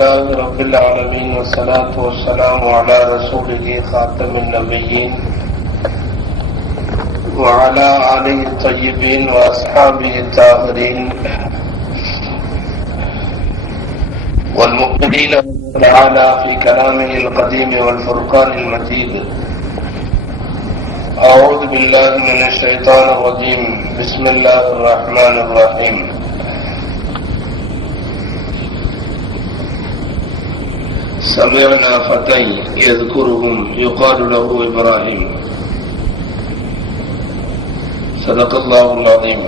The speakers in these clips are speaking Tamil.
لله رب العالمين والصلاة والسلام على رسوله خاتم النبيين وعلى آله الطيبين وأصحابه الطاهرين والمقبلين تعالى في كلامه القديم والفرقان المجيد. أعوذ بالله من الشيطان الرجيم. بسم الله الرحمن الرحيم. سمعنا فتى يذكرهم يقال له إبراهيم. صدق الله العظيم.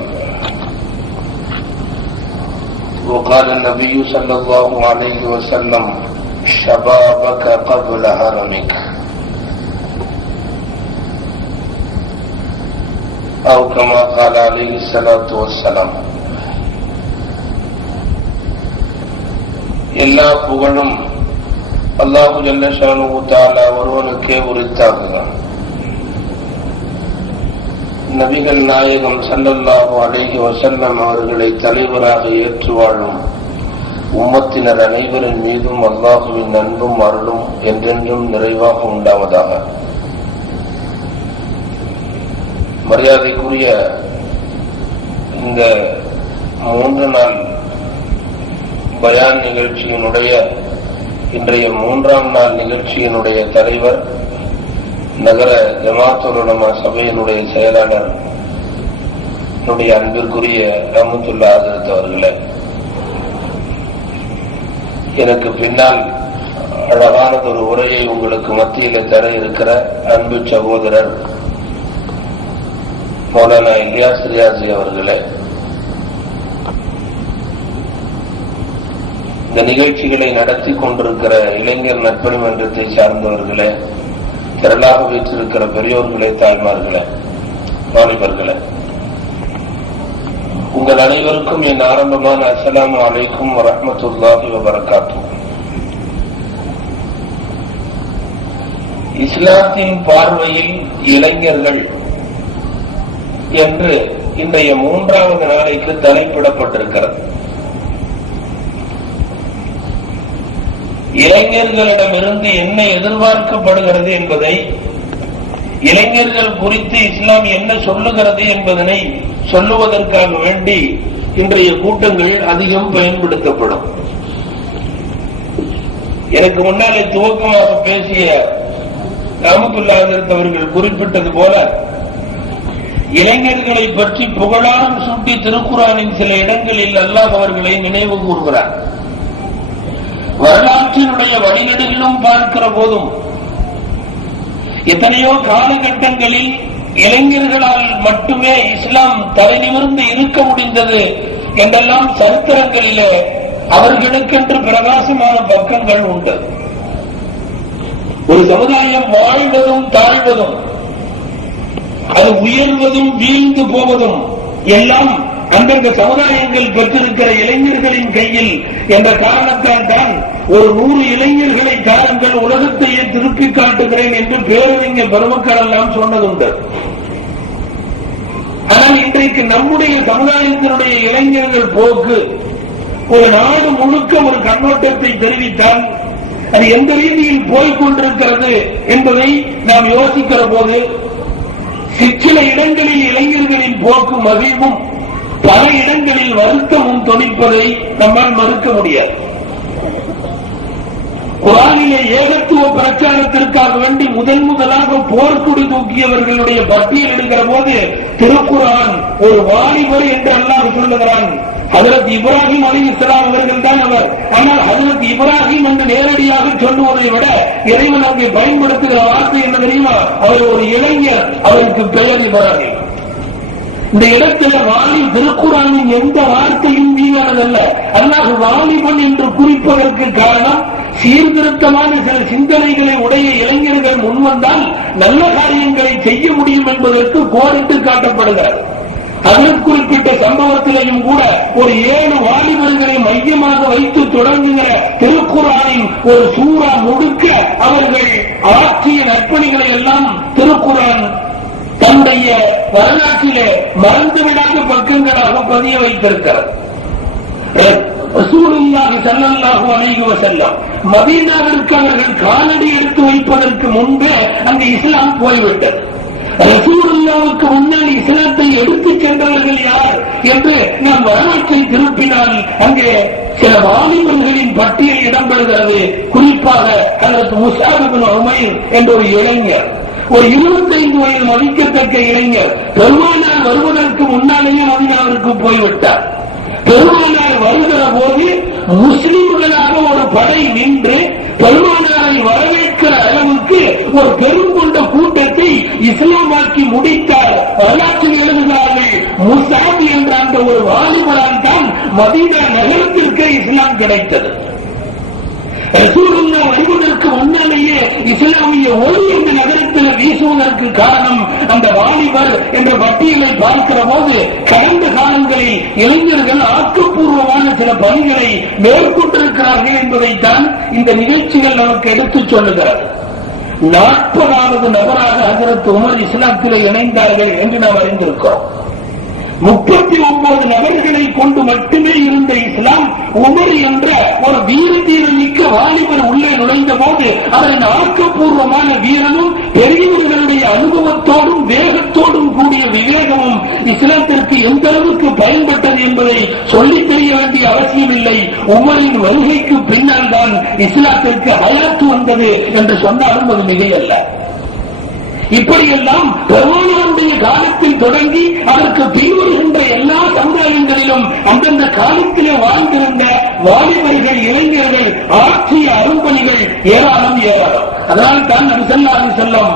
وقال النبي صلى الله عليه وسلم: شبابك قبل هرمك، أو كما قال عليه الصلاة والسلام. எல்லா புகழும் அல்லாஹு ஜல்ல ஷானுஹு தஆலா ஒருவனுக்கே உரித்தாகுதான். நபிகள் நாயகம் ஸல்லல்லாஹு அலைஹி வஸல்லம் அவர்களை தலைவராக ஏற்று வாழும் உம்மத்தினர் அனைவரின் மீதும் அல்லாஹுவின் அன்பும் அருளும் என்றென்றும் நிறைவாக உண்டாவதாக. மரியாதைக்குரிய இந்த 3 நாள் பயான் நிகழ்ச்சியினுடைய இன்றைய 3ஆம் நாள் நிகழ்ச்சியினுடைய தலைவர், நகர ஜமாஅத்துல் உலமா சபையினுடைய செயலாளர் அன்பிற்குரிய ரஹ்மத்துல்லா ஹஜ்ரத் அவர்களே, எனக்கு பின்னால் அழகானதொரு உரையை உங்களுக்கு மத்தியில் தர இருக்கிற அன்பு சகோதரர் மௌலானா இலியாஸ் ரியாசி அவர்களே, இந்த நிகழ்ச்சிகளை நடத்தி கொண்டிருக்கிற இளைஞர் நற்பணி மன்றத்தை சார்ந்தவர்களே, திரளாக வீற்றிருக்கிற பெரியோர்களே, தாய்மார்களே, வாலிபர்களே, உங்கள் அனைவருக்கும் என் ஆரம்பமான அஸ்ஸலாமு அலைக்கும் வரஹ்மத்துல்லாஹி வபரகாத்துஹு. இஸ்லாத்தின் பார்வையில் இளைஞர்கள் என்று இன்றைய 3வது நாளைக்கு தலைப்பிடப்பட்டிருக்கிறது. இளைஞர்களிடமிருந்து என்ன எதிர்பார்க்கப்படுகிறது என்பதை, இளைஞர்கள் குறித்து இஸ்லாம் என்ன சொல்லுகிறது என்பதனை சொல்லுவதற்காக வேண்டி இன்றைய கூட்டங்கள் அதிகம் பயன்படுத்தப்படும். எனக்கு முன்னாலே துவக்கமாக பேசிய ரஹ்மத்துல்லாஹி ஹஜ்ரத் அவர்கள் குறிப்பிட்டது போல, இளைஞர்களை பற்றி புகழாரம் சூட்டி திருக்குர்ஆனின் சில இடங்களில் அல்லாஹ் அவர்களை நினைவு கூறுகிறார். வரலாற்றினுடைய வழிநெடுகிலும் பார்க்கிற போதும் எத்தனையோ காலகட்டங்களில் இளைஞர்களால் மட்டுமே இஸ்லாம் தலைநிமிர்ந்து இருக்க முடிந்தது என்றெல்லாம் சரித்திரங்களில் அவர்களுக்கென்று பிரகாசமான பக்கங்கள் உண்டு. ஒரு சமுதாயம் வாழ்வதும் தாழ்வதும், அது உயர்வதும் வீழ்ந்து போவதும் எல்லாம் அந்தந்த சமுதாயங்கள் பெற்றிருக்கிற இளைஞர்களின் கையில் என்ற காரணத்தால் தான் ஒரு 100 இளைஞர்களை காலங்கள் உலகத்தையே திருப்பி காட்டுகிறேன் என்று பேரறிஞர் பெருமக்கள் எல்லாம் சொன்னதுண்டு. ஆனால் இன்றைக்கு நம்முடைய சமுதாயத்தினுடைய இளைஞர்கள் போக்கு ஒரு நாடு முழுக்க ஒரு கண்ணோட்டத்தை தெரிவித்தால் அது எந்த ரீதியில் போய்கொண்டிருக்கிறது என்பதை நாம் யோசிக்கிற போது, சில இடங்களில் இளைஞர்களின் போக்கு மகிழ்வும், பல இடங்களில் வருத்தமும் தொனிப்பதை நம்மால் மறுக்க முடியாது. குர்ஆனிலே ஏகத்துவ பிரச்சாரத்திற்காக வேண்டி முதலாக போர்க்குடி தூக்கியவர்களுடைய பட்டியல் எடுக்கிற போது திருக்குர்ஆன் ஒரு வாலிபர் என்று அல்லாஹ் சொல்லுகிறான். ஹஜ்ரத் இப்ராஹிம் அலைஹிஸ்ஸலாம் அவர்கள் தான் அவர். ஆனால் ஹஜ்ரத் இப்ராஹிம் என்று நேரடியாக சொல்லுவதை விட இறைவன் அங்கே பயன்படுத்துகிற வார்த்தை என்ன தெரியுமா? அவர் ஒரு இளைஞர், அவருக்கு பெயர் இப்ராஹிம். இந்த இடத்துல திருக்குர்ஆனின் எந்த வார்த்தையும் வீணானதல்ல. அல்லாஹ் வாலிபன் என்று குறிப்பதற்கு காரணம், சீர்திருத்தமான சில சிந்தனைகளை உடைய இளைஞர்கள் முன்வந்தால் நல்ல காரியங்களை செய்ய முடியும் என்பதற்கு கோடிட்டு காட்டப்படுகிறது. அதில் குறிப்பிட்ட சம்பவத்திலையும் கூட ஒரு 7 வாலிபர்களை மையமாக வைத்து தொடங்குகிற திருக்குர்ஆனின் ஒரு சூரா முழுக்க அவர்கள் ஆற்றிய நற்பணிகளை எல்லாம் திருக்குர்ஆன் தன்னுடைய வரலாற்றிலே மறந்துவிடாத பக்கங்களாக பதிய வைத்திருக்கிறது. ரசூலுல்லாஹி ஸல்லல்லாஹு அலைஹி வஸல்லம் மதீனாவிற்கு அவர்கள் காலடி எடுத்து வைப்பதற்கு முன்பே அங்கு இஸ்லாம் போய்விட்டது. ரசூலுல்லாஹ்வுக்கு முன்னால் இஸ்லாத்தை எடுத்துச் சென்றவர்கள் யார் என்று நாம் வரலாற்றை திருப்பினால் அங்கே சில வாலிபர்களின் பட்டியல் இடம்பெறுகிறது. குறிப்பாக ஹஜ்ரத் முஸஅப் இப்னு உமைர் என்ற ஒரு இளைஞர், ஒரு 25 வயது மதிக்கத்தக்க இளைஞர், பெருமானார் வருவதற்கு முன்னாலேயே மதீனாவிற்கு போய்விட்டார். பெருமானார் வருகிற போது முஸ்லிம்களாக ஒரு படை நின்று பெருமானாரை வரவேற்கிற அளவுக்கு ஒரு பெருங்கொண்ட கூட்டத்தை இஸ்லாமாக்கி முடித்தார். வரலாற்றில் எழுதுகிறார்கள், முஸஅப் என்ற அந்த ஒரு வாலிபரால் தான் மதீனா நகரத்திற்கு இஸ்லாம் கிடைத்தது. ரசூலுல்லாஹ் வருவதற்கு முன்னாலேயே இஸ்லாமிய ஒளி இந்த நகரத்தில் வீசுவதற்கு காரணம் அந்த வாலிபர் என்ற பட்டியலை பார்க்கிற போது கடந்த காலங்களில் இளைஞர்கள் ஆக்கப்பூர்வமான சில பணிகளை மேற்கொண்டிருக்கிறார்கள் என்பதைத்தான் இந்த நிகழ்ச்சிகள் நமக்கு எடுத்துச் சொல்லுகிறது. 40வது நபராக ஹஜ்ரத் உமர் இஸ்லாத்திலே இணைந்தார்கள் என்று நாம் அறிந்திருக்கிறோம். 39 நபர்களை கொண்டு மட்டுமே இருந்த இஸ்லாம் உமர் என்ற ஒரு வீரத்தீரம் மிக்க வாலிபர் உள்ளே நுழைந்த போது அதன் ஆக்கப்பூர்வமான வீரமும் பெரியவர்களுடைய அனுபவத்தோடும் வேகத்தோடும் கூடிய விவேகமும் இஸ்லாத்திற்கு எந்த அளவுக்கு பயன்பட்டது என்பதை சொல்லித் தெரிய வேண்டிய அவசியமில்லை. உமரின் வருகைக்கு பின்னால் தான் இஸ்லாத்திற்கு ஹயாத்து வந்தது என்று சொன்னாலும் அது மிகையல்ல. இப்படியெல்லாம் பெருமானாருடைய காலத்தில் தொடங்கி அதற்கு பின்வருகின்ற எல்லா சமுதாயங்களிலும் அந்தந்த காலத்திலே வாழ்ந்திருந்த வாலிபர்கள், இளைஞர்கள் ஆற்றிய அரும்பணிகள் ஏராளம் ஏராளம். அதனால் தான் நபி ஸல்லல்லாஹு அலைஹி வஸல்லம்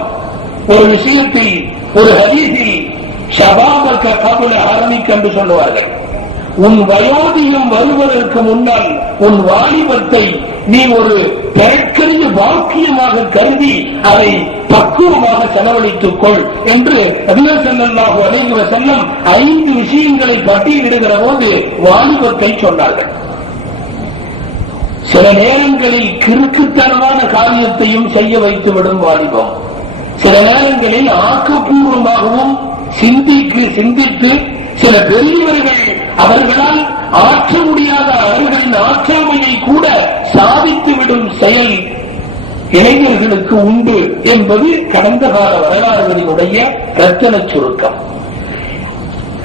ஒரு விஷயத்தில், ஒரு ஹதீஸில் ஷபாபக கபுல ஆரம்பிக்க என்று சொல்லுவார்கள். உன் வயோதிகம் வருவதற்கு முன்னால் உன் வாலிபத்தை நீ ஒரு பெருக்கரிய வாக்கியமாக கருதி அதை பக்குவமாக செலவழித்துக் கொள் என்று நபி ஸல்லல்லாஹு அலைஹி வஸல்லம் 5 விஷயங்களை பட்டியலிடுகிற போது வாலிபத்தை சொன்னார்கள். சில நேரங்களில் கிறுக்குத்தனமான காரியத்தையும் செய்ய வைத்துவிடும் வாலிபம். சில நேரங்களில் ஆக்கப்பூர்வமாகவும் சிந்தித்து சில பெரியவர்கள் அவர்களால் ஆற்ற முடியாத அவர்களின் ஆற்றாமையை கூட சாதித்துவிடும் செயல் இளைஞர்களுக்கு உண்டு என்பது கடந்த கால வரலாறுகளினுடைய ரத்தன சுருக்கம்.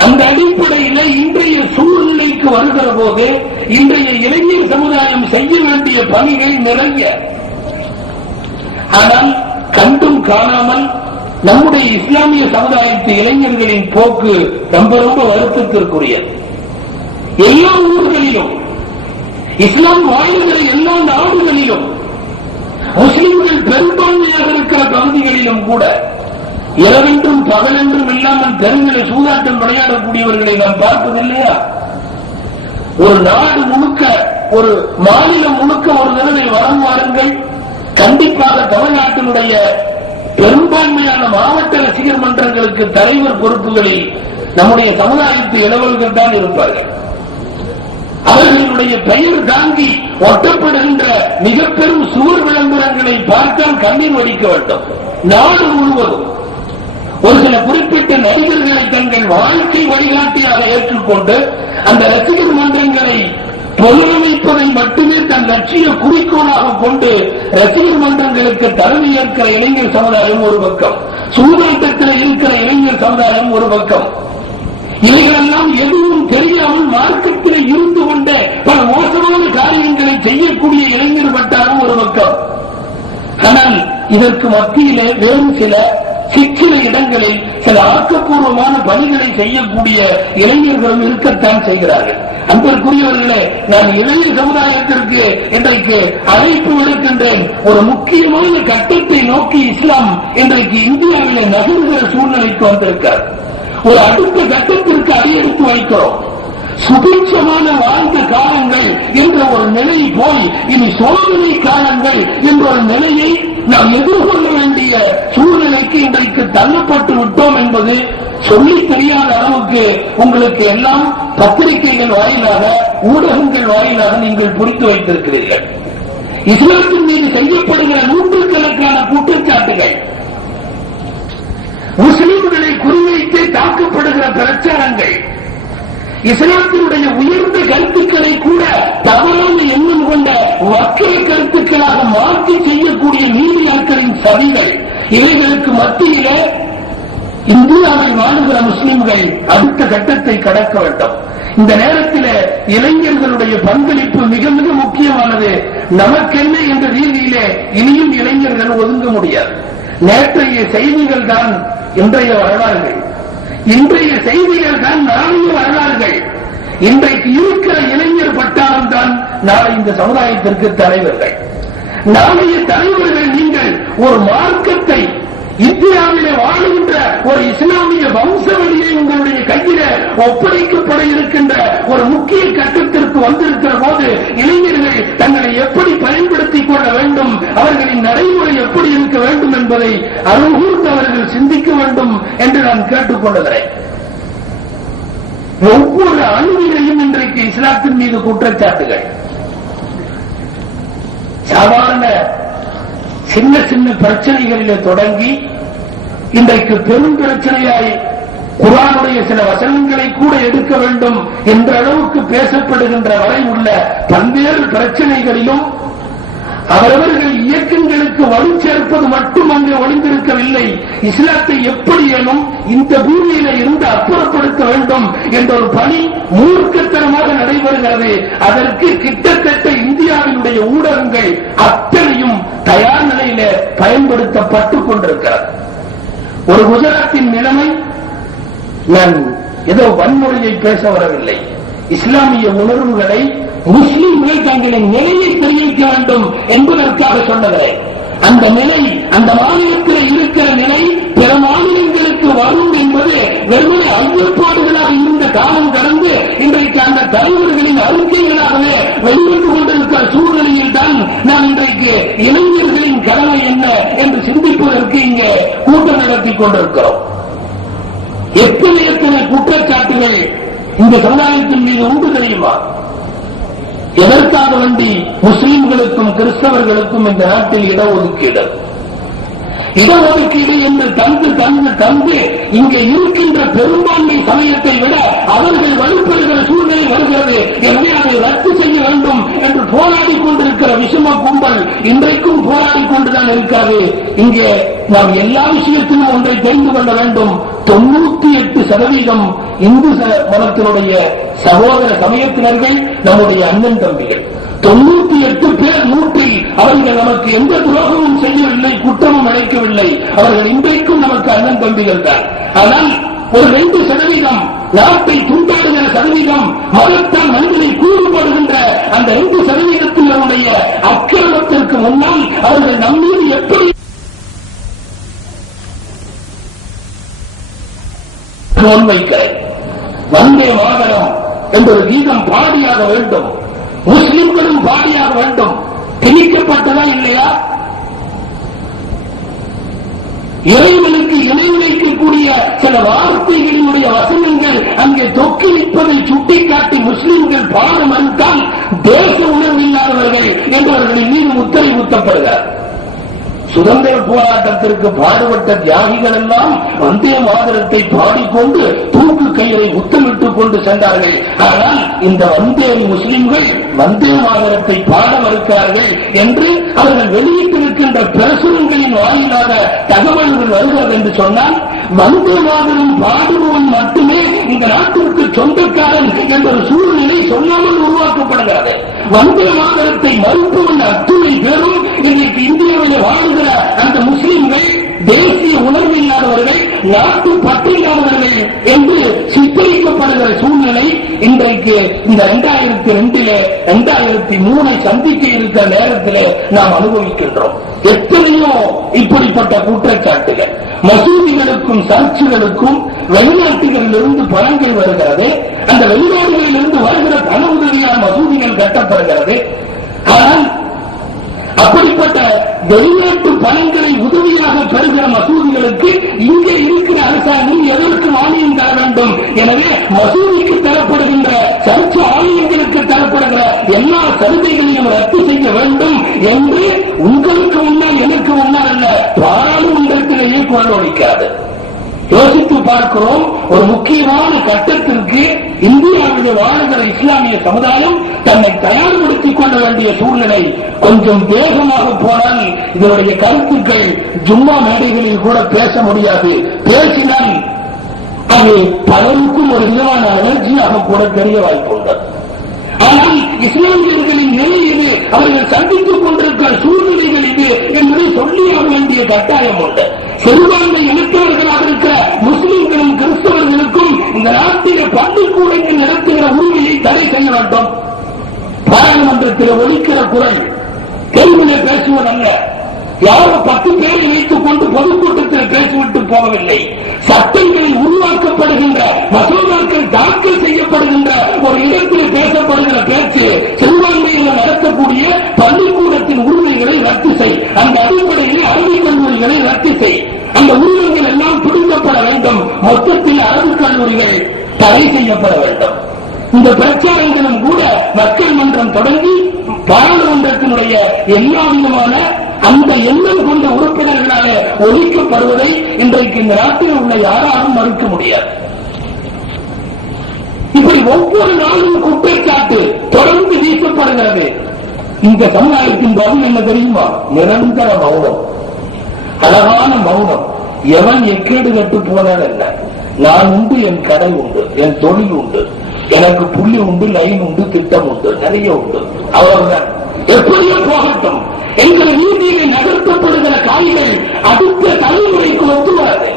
அந்த அடிப்படையில் இன்றைய சூழ்நிலைக்கு வருகிற போது இன்றைய இளைஞர் சமுதாயம் செய்ய வேண்டிய பணிகள் நிறைய. ஆனால் கண்டும் காணாமல் நம்முடைய இஸ்லாமிய சமுதாயத்து இளைஞர்களின் போக்கு ரொம்ப வருத்தத்திற்குரியது. எல்லா ஊர்களிலும், இஸ்லாம் வாழ்கிற எல்லா நாடுகளிலும், முஸ்லிம்கள் பெரும்பான்மையாக இருக்கிற பகுதிகளிலும் கூட இரவென்றும் பகலென்றும் இல்லாமல் தெருங்களை சூதாட்டம் விளையாடக்கூடியவர்களை நாம் பார்ப்பதில்லையா? ஒரு நாடு முழுக்க, ஒரு மாநிலம் முழுக்க ஒரு தடவை வரம் வாருங்கள், கண்டிப்பாக தமிழ்நாட்டினுடைய பெரும்பான்மையான மாவட்ட ரசிகர் மன்றங்களுக்கு தலைவர் பொறுப்புகளில் நம்முடைய சமுதாயத்து இளவல்கள் தான் இருப்பார்கள். அவர்களுடைய பெயர் தாங்கி ஒட்டப்படுகின்ற மிக பெரும் சுவர் விளம்பரங்களை பார்த்தால் கண்ணீர் வடிக்க வேண்டும். நாடு முழுவதும் ஒரு சில குறிப்பிட்ட நடிகர்களை தங்கள் வாழ்க்கை வழிகாட்டியாக ஏற்றுக்கொண்டு அந்த ரசிகர் மன்றங்களை பொருளமைப்பதை மட்டுமே தன் லட்சிய குறிக்கோளாக கொண்டு ரசிகர் மன்றங்களுக்கு தலைமை ஏற்கிற இளைஞர் சமுதாயம் ஒரு பக்கம், சூதாட்டத்தில் இருக்கிற இளைஞர் சமுதாயம் ஒரு பக்கம். இவைகளெல்லாம் எதுவும் தெரியாமல் மார்க்கத்தில் இருந்து கொண்ட பல மோசமான காரியங்களை செய்யக்கூடிய இளைஞர் வட்டாரம் ஒரு பக்கம். ஆனால் இதற்கு மத்தியிலே வேறு சில இடங்களில் சில ஆக்கப்பூர்வமான பணிகளை செய்யக்கூடிய இளைஞர்களும் இருக்கத்தான் செய்கிறார்கள். அன்பிற்குரியவர்களே, நான் இளைஞர் சமுதாயத்திற்கு இன்றைக்கு அழைப்பு விடுக்கின்றேன். ஒரு முக்கியமான கட்டத்தை நோக்கி இஸ்லாம் இன்றைக்கு இந்தியாவிலே நகர்கிற சூழ்நிலைக்கு வந்திருக்கிறார். ஒரு அடுத்த கட்டத்திற்கு அடியெடுத்து வைக்கிறோம். சுபிட்சமான வாழ்ந்த காலங்கள் என்ற ஒரு நிலை போய் இனி சோதனை காலங்கள் என்ற ஒரு நிலையை நாம் எதிர்கொள்ள வேண்டிய சூழ்நிலைக்கு இன்றைக்கு தள்ளப்பட்டு விட்டோம் என்பது சொல்லி தெரியாத அளவுக்கு உங்களுக்கு எல்லாம் பத்திரிகைகள் வாயிலாக, ஊடகங்கள் வாயிலாக நீங்கள் புரிந்து வைத்திருக்கிறீர்கள். இஸ்லாத்தின் மீது செய்யப்படுகிற நூற்றுக்கணக்கான குற்றச்சாட்டுகள், முஸ்லிம்களை குறிவைத்து தாக்கப்படுகிற பிரச்சாரங்கள், இஸ்லாத்தினுடைய உயர்ந்த கருத்துக்களை கூட தவறான எண்ணம் கொண்ட வக்கர கருத்துக்களாக மாற்றி செய்யக்கூடிய நீதியாட்களின் சதிகள், இவைகளுக்கு மத்தியிலே இந்தியாவில் வாழுகிற முஸ்லிம்கள் அடுத்த கட்டத்தை கடக்க வேண்டும். இந்த நேரத்தில் இளைஞர்களுடைய பங்களிப்பு மிக மிக முக்கியமானது. நமக்கென்ன என்ற ரீதியிலே இனியும் இளைஞர்கள் ஒதுங்க முடியாது. நேற்றைய செய்திகள் தான் இன்றைய வரலாறுகள், இன்றைய செய்திகள் தான் நாளைய வரலாறுகள். இன்றைக்கு இருக்கிற இளைஞர் பட்டாளம் தான் நாளை இந்த சமுதாயத்திற்கு தலைவர்கள். நாளைய தலைவர்கள் நீங்கள் ஒரு மார்க்கத்தை, இந்தியாவிலே வாழுகின்ற ஒரு இஸ்லாமிய வம்சவழியை உங்களுடைய கையில ஒப்படைக்கப்பட இருக்கின்ற ஒரு முக்கிய கட்டத்திற்கு வந்திருக்கிற போது இளைஞர்கள் தங்களை எப்படி பயன்படுத்திக் கொள்ள வேண்டும், அவர்களின் நடைமுறை எப்படி இருக்க வேண்டும் என்பதை அருகூர்ந்து அவர்கள் சிந்திக்க வேண்டும் என்று நான் கேட்டுக் கொள்கிறேன். ஒவ்வொரு அணுவிலையும் இன்றைக்கு இஸ்லாத்தின் மீது குற்றச்சாட்டுகள். சாதாரண சின்ன சின்ன பிரச்சனைகளிலே தொடங்கி இன்றைக்கு பெரும் பிரச்சனையாய் குர்ஆனுடைய சில வசனங்களை கூட எடுக்க வேண்டும் என்ற அளவுக்கு பேசப்படுகின்ற வரை உள்ள பல்வேறு பிரச்சனைகளிலும் அவரவர்கள் இயக்கங்களுக்கு வலு சேர்ப்பது மட்டும் அங்கே ஒளிந்திருக்கவில்லை. இஸ்லாத்தை எப்படியேனும் இந்த பூமியில இருந்து அப்புறப்படுத்த வேண்டும் என்ற ஒரு பணி மூர்க்கத்தனமாக நடைபெறுகிறது. அதற்கு கிட்டத்தட்ட இந்தியாவினுடைய ஊடகங்கள் அத்தனையும் தயார் நிலையில பயன்படுத்தப்பட்டுக் கொண்டிருக்கிறது. ஒரு குஜராத்தின் நிலைமை, நான் ஏதோ வன்முறையை பேச வரவில்லை, இஸ்லாமிய உணர்வுகளை முஸ்லிம்கள் தங்களின் நிலையை தெரிவிக்க வேண்டும் என்பதற்காக சொன்னதை, அந்த நிலை அந்த மாநிலத்தில் இருக்கிற நிலை பிற மாநிலங்களுக்கு வரும் என்பது வெறுமனே ஐயப்பாடுகளாக இருந்த காலம் கடந்து இன்றைக்கு அந்த தலைவர்களின் அறிக்கைகளாகவே வெளிவந்து கொண்டிருக்கிற சூழ்நிலையில் தான் நாம் இன்றைக்கு இளைஞர்களின் கடமை என்ன என்று சிந்திப்பதற்கு இங்கே கூட்டம் நடத்திக் கொண்டிருக்கிறோம். எத்தனை எத்தனை குற்றச்சாட்டுகள் இந்த சமுதாயத்தின் மீது உண்டு தெரியுமா? எதற்காக வேண்டி முஸ்லிம்களுக்கும் கிறிஸ்தவர்களுக்கும் இந்த நாட்டில் இடஒதுக்கீடு என்று தந்து இங்கே இருக்கின்ற பெரும்பான்மை சமயத்தை விட அவர்கள் வலுப்படுகிற சூழ்நிலை வருகிறது. எனவே அதை ரத்து செய்ய வேண்டும் என்று போராடி கொண்டிருக்கிற விஷம கும்பல் இன்றைக்கும் போராடி கொண்டுதான் இருக்காது. இங்கே நாம் எல்லா விஷயத்திலும் ஒன்றை தெரிந்து கொள்ள வேண்டும். 98% இந்து மதத்தினுடைய சகோதர சமயத்தினர்கள் நம்முடைய அண்ணன் தம்பிகள். 98 பேர் 100 அவர்கள் நமக்கு எந்த துரோகமும் செய்யவில்லை, குற்றமும் அழைக்கவில்லை. அவர்கள் இன்றைக்கும் நமக்கு அண்ணன் தம்பிகள் தான். ஆனால் ஒரு 2% நாட்டை துண்டாடுகிற சதவீதம், மதத்தால் நன்மை கூறுபடுகின்ற அந்த 2%-னுடைய அக்கிரமத்திற்கு முன்னால் அவர்கள் நம்மீது எப்படி வைக்கிறேன். வந்தே மாதரம் என்ற ஒரு கீதம் பாடியாக வேண்டும், முஸ்லிம்களும் பாடியாக வேண்டும். திணிக்கப்பட்டதா இல்லையா? இறைவனுக்கு இணை வைக்கக்கூடிய சில வார்த்தைகளினுடைய வசனங்கள் அங்கே தொக்கி நிற்பதை சுட்டிக்காட்டி முஸ்லிம்கள் பாட மறுத்தால் தேச உணர்வு இல்லாதவர்கள் என்றவர்களின் மீது முத்திரை ஊட்டப்படுகிறார். சுதந்திர போராட்டத்திற்கு பாடுபட்ட தியாகிகள் எல்லாம் வந்தே மாதரத்தை பாடிக்கொண்டு தூக்கு கயிறை முத்தமிட்டுக் கொண்டு சென்றார்கள். ஆனால் இந்த வந்தே முஸ்லிம்கள் வந்தே மாதரத்தை பாட மறுக்கிறார்கள் என்று அவர்கள் வெளியிட்டிருக்கின்ற பிரசுரங்களின் வாயிலாக தகவல்கள் வருகிறது என்று சொன்னால், வந்தே மாதரம் பாடுபவன் மட்டுமே இந்த நாட்டிற்கு சொந்தக்காரன் என்ற ஒரு சூழ்நிலை சொல்லாமல் உருவாக்கப்படுகிறது. வந்தே மாதரத்தை மறுப்பவன் அத்துணை பேரும் இன்றைக்கு இந்தியாவில் வாழ்கிற அந்த முஸ்லிம்கள் தேசிய உணர்வு இல்லாதவர்கள், நாட்டு பற்றில்லாதவர்கள் என்று சித்தரிக்கப்படுகிற சூழ்நிலை இன்றைக்கு இந்த 2002 2003 சந்திக்க இருக்கிற நேரத்தில் நாம் அனுபவிக்கின்றோம். எத்தனையோ இப்படிப்பட்ட குற்றச்சாட்டுகள். மசூதிகளுக்கும் சர்ச்சுகளுக்கும் வெளிநாட்டுகளிலிருந்து பணங்கள் வருகிறது. அந்த வெளிநாடுகளில் இருந்து வருகிற பண உதவியால் மசூதிகள் கட்டப்படுகிறது. ஆனால் அப்படிப்பட்ட வெளிநாட்டு பணங்களை உதவியாக பெறுகிற மசூதிகளுக்கு இங்கே இருக்கிற அரசாங்கம் எதற்கு மானியம் தர வேண்டும்? எனவே மசூதிக்கு தரப்படுகின்ற சர்ச்ச ஆலயங்களுக்கு தரப்படுகிற எல்லா சலுகைகளையும் ரத்து செய்ய வேண்டும் என்று உங்களுக்கு முன்னால் எனக்கு முன்னால் அல்ல, பாராளுமன்றத்திலேயே குரல் ஒலிக்காது. யோசித்து பார்க்கிறோம். ஒரு முக்கியமான கட்டத்திற்கு இந்தியாவில் வாழுகிற இஸ்லாமிய சமுதாயம் தன்னை தயார்படுத்திக் கொள்ள வேண்டிய சூழ்நிலை. கொஞ்சம் வேகமாக போனால் இதனுடைய கருத்துக்கள் ஜும்மா மேடைகளில் கூட பேச முடியாது. பேசினால் அது பலருக்கும் ஒரு விதமான அலர்ஜியாக கூட தெரிய வாய்ப்புள்ளது. ஆனால் இஸ்லாமியர்களின் நிலை இது, அவர்கள் சந்தித்துக் கொண்டிருக்கிற சூழ்நிலைகள் இது என்பதை சொல்லியாக வேண்டிய கட்டாயம் உண்டு. சிறுபான்மை இனத்தவர்களாக இருக்கிற முஸ்லிம்களும் கிறிஸ்தவர்களுக்கும் இந்த நாட்டில் பள்ளிக்கூடங்கள் நடத்துகிற உரிமையை தடை செய்ய வேண்டும். பாராளுமன்றத்தில் ஒலிக்கிற குரல் தெருவிலே பேசுவதல்ல. யாரோ 10 பேரை வைத்துக் கொண்டு பொதுக்கூட்டத்தில் பேசிவிட்டு போகவில்லை. சட்டங்களில் உருவாக்கப்படுகின்ற மசோதாக்கள் தாக்கல் செய்யப்படுகின்ற ஒரு இடத்தில் பேசப்படுகிற பேச்சு சிறுபான்மையில் நடத்தக்கூடிய பள்ளிக்கூடத்தின் உரிமைகளை ரத்து செய். அந்த அடிப்படையில் அரபிக் கல்லூரிகளை ரத்து செய். அந்த உரிமைகள் எல்லாம் பிடிக்கப்பட வேண்டும். மொத்தத்தில் அரபு கல்லூரிகள் தடை செய்யப்பட வேண்டும். இந்த பிரச்சாரங்களும் கூட மக்கள் மன்றம் தொடங்கி பாராளுமன்றத்தினுடைய எல்லா விதமான அந்த எண்ணம் கொண்ட உறுப்பினர்களாக ஒழிக்கப்படுவதை இன்றைக்கு இந்த நாட்டில் உள்ள யாராலும் மறுக்க முடியாது. இப்படி ஒவ்வொரு நாளும் குற்றச்சாட்டு தொடர்ந்து வீசப்படுகிறது. இந்த சமுதாயத்தின் பதில் என்ன தெரியுமா? நிரந்தர மௌனம், அழகான மௌனம். எவன் எக்கேடு கட்டு போனால் என்ன, நான் உண்டு, என் கடை உண்டு, என் தொழில் உண்டு, எனக்கு புள்ளி உண்டு, லைன் உண்டு, திட்டம் உண்டு, நிறைய உண்டு, அவ்வளவுதான். எப்படியோ போகட்டும். எங்கள் நீதியை நகர்த்தப்படுகிற காய்கள் அடுத்த தலைமுறைக்கு ஒத்துவாது.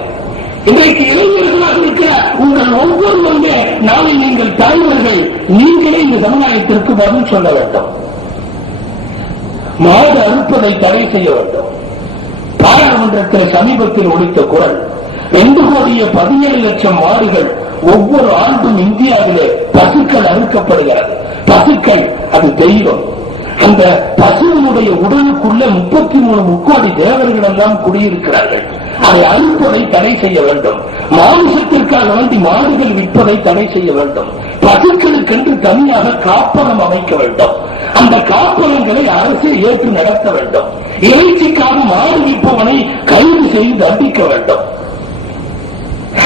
இன்றைக்கு இளைஞர்களாக இருக்கிற உங்கள் ஒவ்வொருவருமே நாளை நீங்கள் தலைவர்கள். நீங்களே இந்த சமுதாயத்திற்கு பதில் சொல்ல வேண்டும். மாடு அறுப்பதை தடை செய்ய வேண்டும். பாராளுமன்றத்தில் சமீபத்தில் ஒலித்த குரல் 2,17,00,000 மாடுகள் ஒவ்வொரு ஆண்டும் இந்தியாவிலே பசுக்கள் அறுக்கப்படுகிறது. பசுக்கள் அது தெய்வம். அந்த பசுவினுடைய உடலுக்குள்ள 33 முக்கோடி தேவர்கள் எல்லாம் குடியிருக்கிறார்கள். அதை அறுப்பதை தடை செய்ய வேண்டும். மாமிசத்திற்காக வேண்டி மாடுகள் விற்பதை தடை செய்ய வேண்டும். பசுக்களுக்கென்று தனியாக காப்பகம் அமைக்க வேண்டும். அந்த காப்பகங்களை அரசு ஏற்று நடத்த வேண்டும். இறைச்சிக்காக மாடு விற்பவனை கைது செய்து தண்டிக்க வேண்டும்.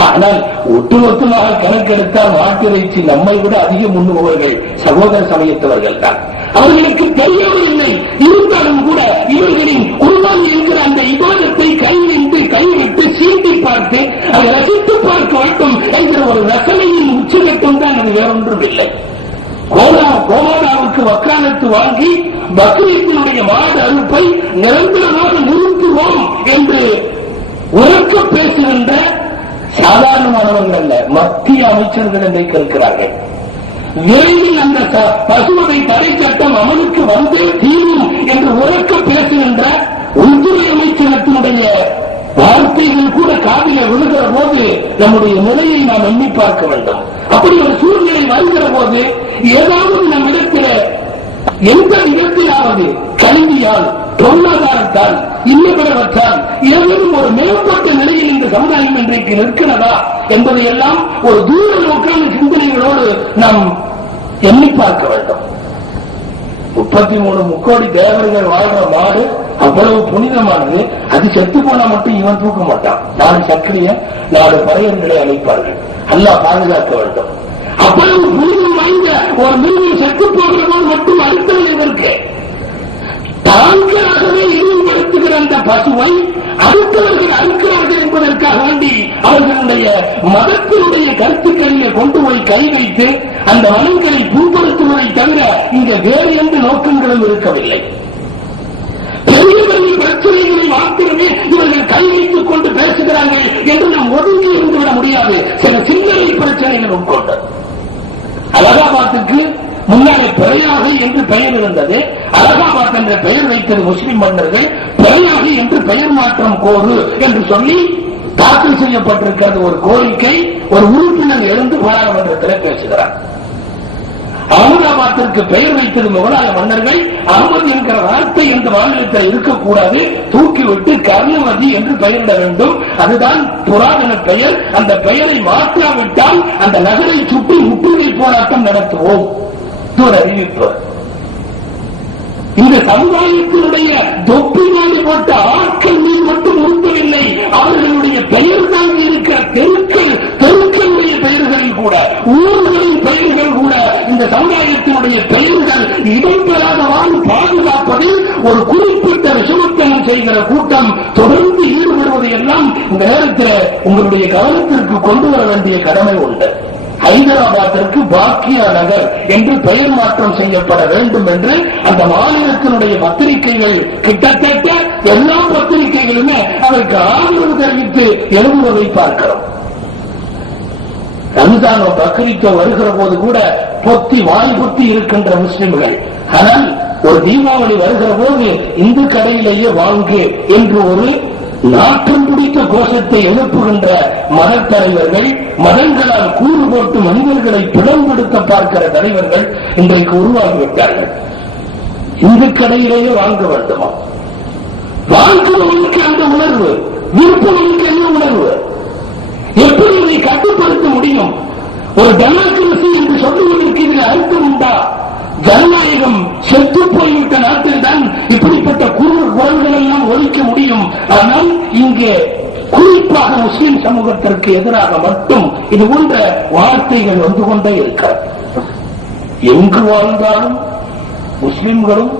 ஆனால் ஒட்டுமொத்தமாக கணக்கெடுத்தால் மாட்டிறைச்சி நம்மை விட அதிகம் உண்ணுபவர்கள் சகோதர சமயத்தவர்கள் தான். அவர்களுக்கு தெரியவில்லை. இருந்தாலும் கூட இவர்களின் குர்பான் என்கிற அந்த இபாதத்தை கைவிட்டு சீண்டி பார்த்து அதை ரசித்து பார்க்க வேண்டும் என்கிற ஒரு ரசனையின் உச்சகட்டம் தான். அது வேறொன்றும் இல்லை. கோமாதாவுக்கு வக்காலத்து வாங்கி பக்ரீத்தினுடைய மாடு அறுப்பை நிரந்தரமாக நிறுத்துவோம் என்று உறக்க பேசுகின்ற சாதாரணமானவர்கள் அல்ல, மத்திய அமைச்சர்கள் என்று கேட்கிறார்கள். விரைவில் அந்த பசுவதை தடை சட்டம் அமலுக்கு வந்து தீரும் என்று உறக்க பேசுகின்ற உள்துறை அமைச்சகத்தினுடைய வார்த்தைகள் கூட காதில விழுகிற போது நம்முடைய நிலையை நாம் எண்ணி பார்க்க வேண்டும். அப்படி ஒரு சூழ்நிலை வருகிற போது ஏதாவது நம் இடத்தில் எந்த விதத்திலாவது கல்வியால், பொருளாதாரத்தால், இன்னபிறவற்றால் ஏதேனும் ஒரு மேம்பட்ட நிலையில் இந்த சமுதாயம் இன்றைக்கு நிற்கிறதா என்பதை எல்லாம் ஒரு தூர நோக்கான சிந்தனைகளோடு நாம் எண்ணி பார்க்க வேண்டும். 33 முக்கோடி தேவர்கள் வாழ்ற மாடு அவ்வளவு புனிதமானது. அது செத்து போனா மட்டும் இவன் தூக்க மாட்டான். 4 சக்கரிய 4 பறையர்களை அழைப்பார்கள். அல்லாஹ் பாதுகாக்க வேண்டும். அவ்வளவு புனிதம் வாய்ந்த ஒரு மிருகம் செத்து போகிறதோ மட்டும் அடுத்தவர்களுக்கு தாங்களாகவே இழிவுபடுத்துகிற அந்த பசுவை அடுத்தவர்கள் அறுக்கிறார்கள் என்பதற்காக வேண்டி அவர்களுடைய மதத்தினுடைய கருத்துக்களிலே கொண்டு போய் கை வைத்து அந்த மனங்களை புண்படுத்துவதை தவிர இங்க வேறு எந்த நோக்கங்களும் இருக்கவில்லை. பெரிய பெரிய பிரச்சனைகளை மாத்திரமே இவர்கள் கை வைத்துக் கொண்டு பேசுகிறார்கள் என்று நாம் ஒதுங்கி இருந்துவிட முடியாது. சில சிந்தனை பிரச்சனைகள் உட்கொண்டு அலகாபாத்துக்கு முன்னாலே பிறையாகை என்று பெயர் இருந்தது. அலகாபாத் என்ற பெயர் வைத்தது முஸ்லிம் மன்னர்கள். பிறையாகை என்று பெயர் மாற்றம் கோரு என்று சொல்லி தாக்கல் செய்யப்பட்டிருக்கிறது ஒரு கோரிக்கை. ஒரு உறுப்பினர் எழுந்து பாராளுமன்றத்தில் பேசுகிறார். அகமதாபாத்திற்கு பெயர் வைத்தது முகலாய மன்னர்கள். அகமது என்கிற வார்த்தை இந்த மாநிலத்தில் இருக்கக்கூடாது, தூக்கிவிட்டு கர்ணவதி என்று பெயரிட வேண்டும். அதுதான் புராதன பெயர். அந்த பெயரை மாற்றாவிட்டால் அந்த நகரை சுற்றி முற்றுகை போராட்டம் நடத்துவோம் அறிவிப்பு. இந்த சமுதாயத்தினுடைய தொப்பி நாடு போட்ட ஆட்கள் மீது மட்டும் உறுத்தவில்லை. அவர்களுடைய பெயர் தான் இருக்கிற செய்கிற கூட்டம் தொடர்ந்து ஈடுபடுவதை எல்லாம் இந்த நேரத்தில் உங்களுடைய கவனத்திற்கு கொண்டு வர வேண்டிய கடமை உண்டு. ஹைதராபாத்திற்கு பாக்கியா நகர் என்று பெயர் மாற்றம் செய்யப்பட வேண்டும் என்று அந்த மாநிலத்தினுடைய பத்திரிகைகள் கிட்டத்தட்ட எல்லா பத்திரிகைகளுமே அதற்கு ஆதரவு தெரிவித்து எழுதுவதை பார்க்கிறோம். ரம்ஜானோ பக்ரீத்தோ வருகிற போது கூட பொத்தி வாய் பொத்தி இருக்கின்ற முஸ்லிம்கள், ஆனால் ஒரு தீபாவளி வருகிற போது இந்து கடையிலேயே வாங்கு என்று ஒரு நாட்டம் பிடித்த கோஷத்தை எழுப்புகின்ற மதத்தலைவர்கள், மதங்களால் கூறு போட்டு மனிதர்களை பிளவுபடுத்த பார்க்கிற தலைவர்கள் இன்றைக்கு உருவாகிவிட்டார்கள். இந்து கடையிலேயே வாங்க வேண்டுமா? வாங்குவதற்கு அந்த உணர்வு, விற்பவனுக்கு என்ன உணர்வு? எப்படி இதை கட்டுப்படுத்த முடியும்? ஒரு டெமோக்ரசி என்று சொல்லுவதற்கு இதில் அர்த்தம் உண்டா? ஜனநாயகம் செத்து போய்விட்ட நாட்டில் தான் இப்படிப்பட்ட குரல்கள் எல்லாம் ஒழிக்க முடியும். ஆனால் இங்கே குறிப்பாக முஸ்லிம் சமூகத்திற்கு எதிராக மட்டும் இது போன்ற வார்த்தைகள் வந்து கொண்டே இருக்கிறது. எங்கு வாழ்ந்தாலும் முஸ்லிம்களும்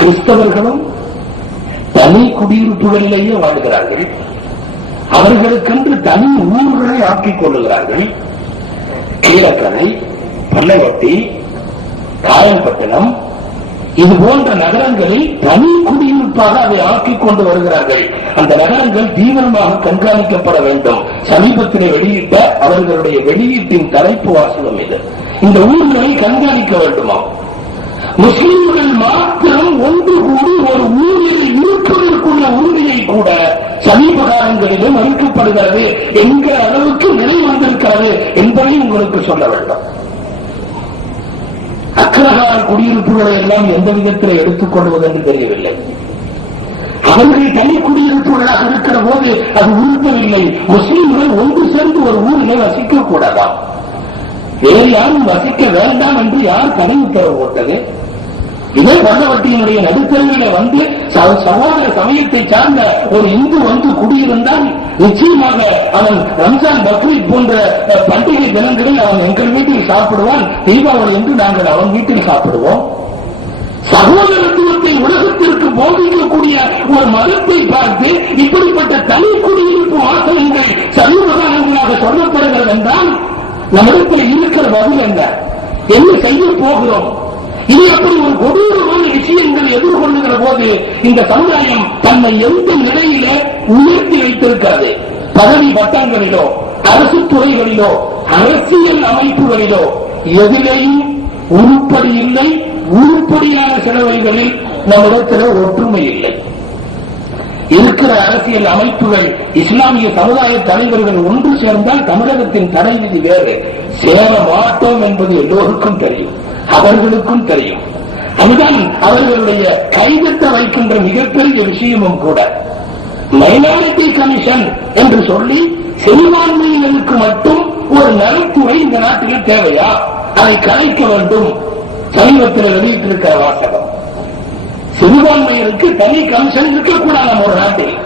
கிறிஸ்தவர்களும் தனி குடியிருப்புகளிலேயே வாழ்கிறார்கள். அவர்களுக்கென்று தனி ஊர்களை ஆக்கிக் கொள்ளுகிறார்கள். கீழக்கரை, பல்லவட்டி, காயல்பட்டினம் இது போன்ற நகரங்களில் தனி குடியிருப்பாக அதை ஆக்கிக் கொண்டு வருகிறார்கள். அந்த நகரங்கள் தீவிரமாக கண்காணிக்கப்பட வேண்டும். சமீபத்தில் வெளியிட்ட அவர்களுடைய வெளியீட்டின் தலைப்பு வாசகம் இது. இந்த ஊர்களை கண்காணிக்க வேண்டுமா? முஸ்லிம்கள் மாத்திரம் ஒன்று கூடி ஒரு ஊரில் இருப்பதற்குள்ள உறுதியை கூட சமீப காலங்களிலே மறுக்கப்படுகிறது என்கிற அளவுக்கு நிலை வந்திருக்கிறது என்பதை உங்களுக்கு சொல்ல வேண்டும். அக்கிரகார குடியிருப்புகளை எல்லாம் எந்த விதத்தில் எடுத்துக் கொள்வது என்று தெரியவில்லை. அவர்கள் தனி குடியிருப்புகளாக இருக்கிற போது அது உறுத்தவில்லை. முஸ்லிம்கள் ஒன்று சேர்ந்து ஒரு ஊரில் வசிக்க கூடாதாம். வேறு யாரும் வசிக்க வேண்டாம் என்று யார் தடை உத்தரவு போட்டது? இதே பல்லவட்டியினுடைய நடுத்தரவில வந்து சகோதர சமயத்தை சார்ந்த ஒரு இந்து வந்து குடியிருந்தால் நிச்சயமாக அவன் ரம்ஜான் பக்ரீத் போன்ற பண்டிகை தினங்களில் அவன் எங்கள் வீட்டில் சாப்பிடுவான். தீபாவளி என்று நாங்கள் அவன் வீட்டில் சாப்பிடுவோம். சகோதரத்துவத்தை உலகத்திற்கு போதிக்கக்கூடிய ஒரு மதத்தை பார்த்து இப்படிப்பட்ட தனி குடியிருப்பு வாசகங்கள் சமீபகாலங்களாக சொல்லப்படுகிறது என்றால் நம்மிடத்தில் இருக்கிற பதில் என்ன செய்ய போகிறோம்? இது அப்படி ஒரு கொடூரமான விஷயங்கள் எதிர்கொள்ளுகிற போது இந்த சமுதாயம் தன்னை எந்த நிலையில உயர்த்தி வைத்திருக்கிறது. பதவி பட்டங்களிலோ, அரசு துறைகளிலோ, அரசியல் அமைப்புகளிலோ எதிலேயும் உருப்படி இல்லை. உருப்படியான சிலவைகளில் நம்மிடத்தில் ஒற்றுமை இல்லை. இருக்கிற அரசியல் அமைப்புகள், இஸ்லாமிய சமுதாய தலைவர்கள் ஒன்று சேர்ந்தால் தமிழகத்தின் தடை விதி வேறு. சேர மாட்டோம் என்பது எல்லோருக்கும் தெரியும், அவர்களுக்கும் தெரியும். அதுதான் அவர்களுடைய கைதட்ட வைக்கின்ற மிகப்பெரிய விஷயமும் கூட. மைனாரிட்டி கமிஷன் என்று சொல்லி சிறுபான்மையினருக்கு மட்டும் ஒரு நலத்துறை இந்த நாட்டில் தேவையா? அதை கலைக்க வேண்டும். சமீபத்தில் வெளியிட்டிருக்கிற வாசகம், சிறுபான்மையினருக்கு தனி கமிஷன் இருக்கக்கூடாது. ஒரு நாட்டில்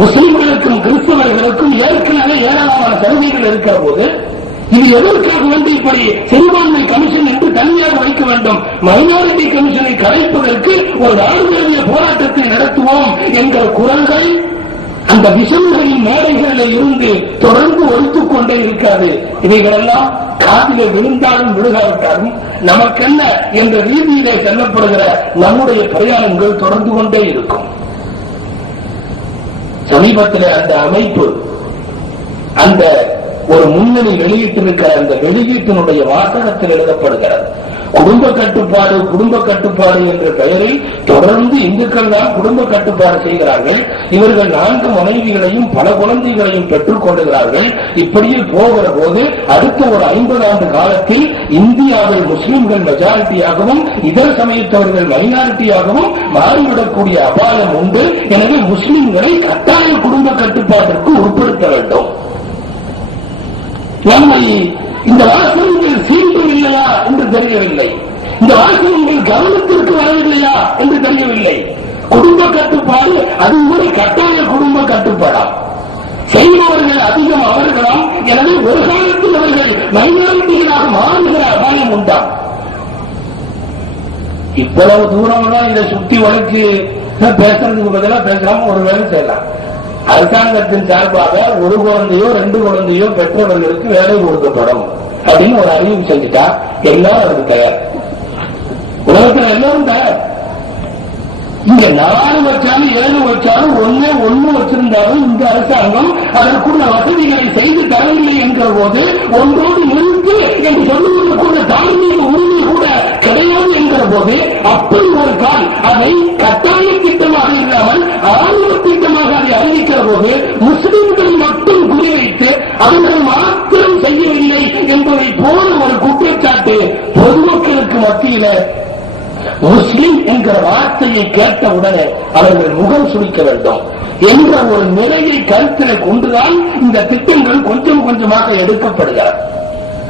முஸ்லிம்களுக்கும் கிறிஸ்தவர்களுக்கும் ஏற்கனவே ஏராளமான சலுகைகள் இருக்கிற போது இது எதற்காக வந்து இப்படி சிறுபான்மை கமிஷன் என்று தனியாக வைக்க வேண்டும்? மைனாரிட்டி கமிஷனை கலைப்பதற்கு ஒரு நாடுகளிய போராட்டத்தை நடத்துவோம் என்கிற குரல்கள் அந்த விசைகளின் மேடைகளில் இருந்து தொடர்ந்து ஒழித்துக் கொண்டே இருக்காது. இவைகளெல்லாம் காதிலே விழுந்தாலும் விழுகாவிட்டாலும் நமக்கென்ன என்ற ரீதியிலே செல்லப்படுகிற நம்முடைய பிரயாணங்கள் தொடர்ந்து கொண்டே இருக்கும். சமீபத்தில் அந்த அமைப்பு அந்த ஒரு முன்னணி வெளியிட்டிருக்கிற அந்த வெளியீட்டினுடைய வாசகத்தில் எழுதப்படுகிறது. குடும்ப கட்டுப்பாடு, குடும்ப கட்டுப்பாடு என்ற பெயரில் தொடர்ந்து இந்துக்கள் தான் குடும்ப கட்டுப்பாடு செய்கிறார்கள். இவர்கள் 4 மனைவிகளையும் பல குழந்தைகளையும் பெற்றுக் கொள்கிறார்கள். இப்படியே போகிற போது அடுத்த ஒரு 50 ஆண்டு காலத்தில் இந்தியாவில் முஸ்லிம்கள் மெஜாரிட்டியாகவும் இதர சமயத்தவர்கள் மைனாரிட்டியாகவும் மாறிவிடக்கூடிய அபாயம் உண்டு. எனவே முஸ்லிம்களை கட்டாய குடும்ப கட்டுப்பாட்டிற்கு உட்படுத்த வேண்டும். நம்மை இந்த வாசகங்கள் சீர்கவில்லையா என்று தெரியவில்லை. இந்த வாசகங்கள் கவனத்திற்கு வரவில்லையா என்று தெரியவில்லை. குடும்ப கட்டுப்பாடு அது ஒரு கட்டாய குடும்ப கட்டுப்பாடா? செய்பவர்கள் அதிகம் அவர்களாம். எனவே ஒரு காலத்தில் அவர்கள் மைனாரிட்டிகளாக மாறுகிற அபாயம் உண்டா? இவ்வளவு தூரம்லாம் இதை சுத்தி வழக்கு பேசுறதுக்கு பதிலாக பேசாம ஒரு வேலை செய்யலாம். அரசாங்கத்தின் சார்பாக ஒரு குழந்தையோ 2 குழந்தையோ பெற்றவர்களுக்கு வேலை கொடுக்கப்படும் அப்படின்னு ஒரு அறிவிப்பு செஞ்சுட்டா எல்லாரும் அதுக்கு தயார். உலகத்தில் எல்லாரும் தயார். இங்க 4 வச்சாலும் 7 வச்சாலும் 1 வச்சிருந்தாலும் இந்த அரசாங்கம் அதற்குள்ள வசதிகளை செய்து தரவில்லை என்கிற போது ஒன்றோடு நிறுத்து என்று சொல்லுவதற்குள்ள தார்மீக உரிமை கூட கிடையாது என்கிற போது அப்படி ஒரு கால் அதை கட்டாய திட்டமாக இல்லாமல் ஆர்வ திட்டமாக அதை அறிவிக்கிற போது முஸ்லிம்கள் மட்டும் குறிவைத்து அவர்கள் மாத்திரம் செய்யவில்லை என்பதை போல ஒரு குற்றச்சாட்டு பொதுமக்களுக்கு மத்தியில முஸ்லிம் என்கிற வார்த்தையை கேட்டவுடனே அவர்கள் முகம் சுளிக்க வேண்டும் என்ற ஒரு நிலையை கருத்திலே கொண்டுதான் இந்த திட்டங்கள் கொஞ்சம் கொஞ்சமாக எடுக்கப்படுகிறது.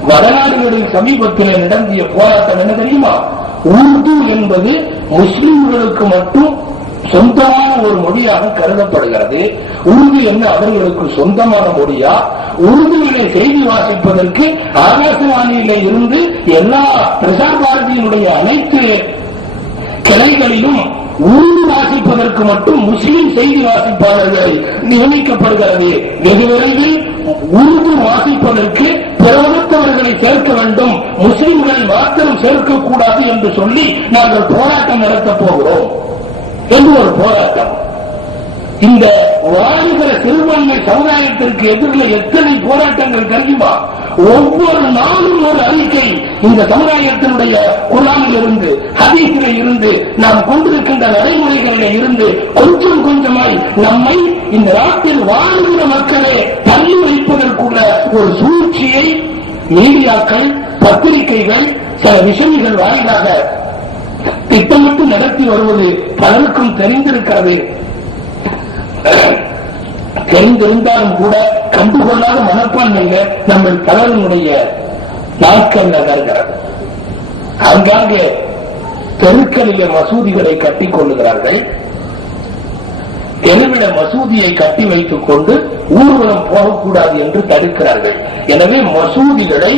வடநாடுகளில் சமீபத்தில் நடத்திய போராட்டம் என்ன தெரியுமா? உருது என்பது முஸ்லிம்களுக்கு மட்டும் சொந்தமான ஒரு மொழியாக கருதப்படுகிறது. உருது என்ன அவர்களுக்கு சொந்தமான மொழியா? உருதுவிலே செய்தி வாசிப்பதற்கு ஆகாசவாணியிலே இருந்து எல்லா பிரசார் பாரதியினுடைய அனைத்து கிளைகளிலும் உருது வாசிப்பதற்கு மட்டும் முஸ்லிம் செய்தி வாசிப்பாளர்கள் நியமிக்கப்படுகிறது. வெகு விரைவில் உருது வாசிப்பதற்கு பிறவத்தவர்களை சேர்க்க வேண்டும், முஸ்லிம்களை மாத்திரம் சேர்க்கக்கூடாது என்று சொல்லி நாங்கள் போராட்டம் நடத்தப் போகிறோம் என்று ஒரு போராட்டம். இந்த வாழ்கிற சிறுபான்மை சமுதாயத்திற்கு எதிரில் எத்தனை போராட்டங்கள் தெரியுமா? ஒவ்வொரு நாளும் ஒரு அறிக்கை இந்த சமுதாயத்தினுடைய குர்ஆனில் இருந்து, ஹதீஸில் இருந்து, நாம் கொண்டிருக்கின்ற நடைமுறைகளில் இருந்து கொஞ்சம் கொஞ்சமாய் நம்மை இந்த நாட்டில் வாழ்கிற மக்களே தள்ளி வைப்பதற்குள்ள ஒரு சூழ்ச்சியை மீடியாக்கள், பத்திரிகைகள், சில விஷயங்கள் வாயிலாக திட்டமிட்டு நடத்தி வருவது பலருக்கும் தெரிந்திருக்கிறது. தெரிந்திருந்தாலும் கூட கண்டுகொள்ளாத மனப்பான்மையில நம்ம தலைவனுடைய நாட்கள் நகர்கிறது. அங்காங்கே தெருக்களிலே மசூதிகளை கட்டிக் கொள்ளுகிறார்கள். தெருவில மசூதியை கட்டி வைத்துக் கொண்டு ஊர்வலம் போகக்கூடாது என்று தடுக்கிறார்கள். எனவே மசூதிகளை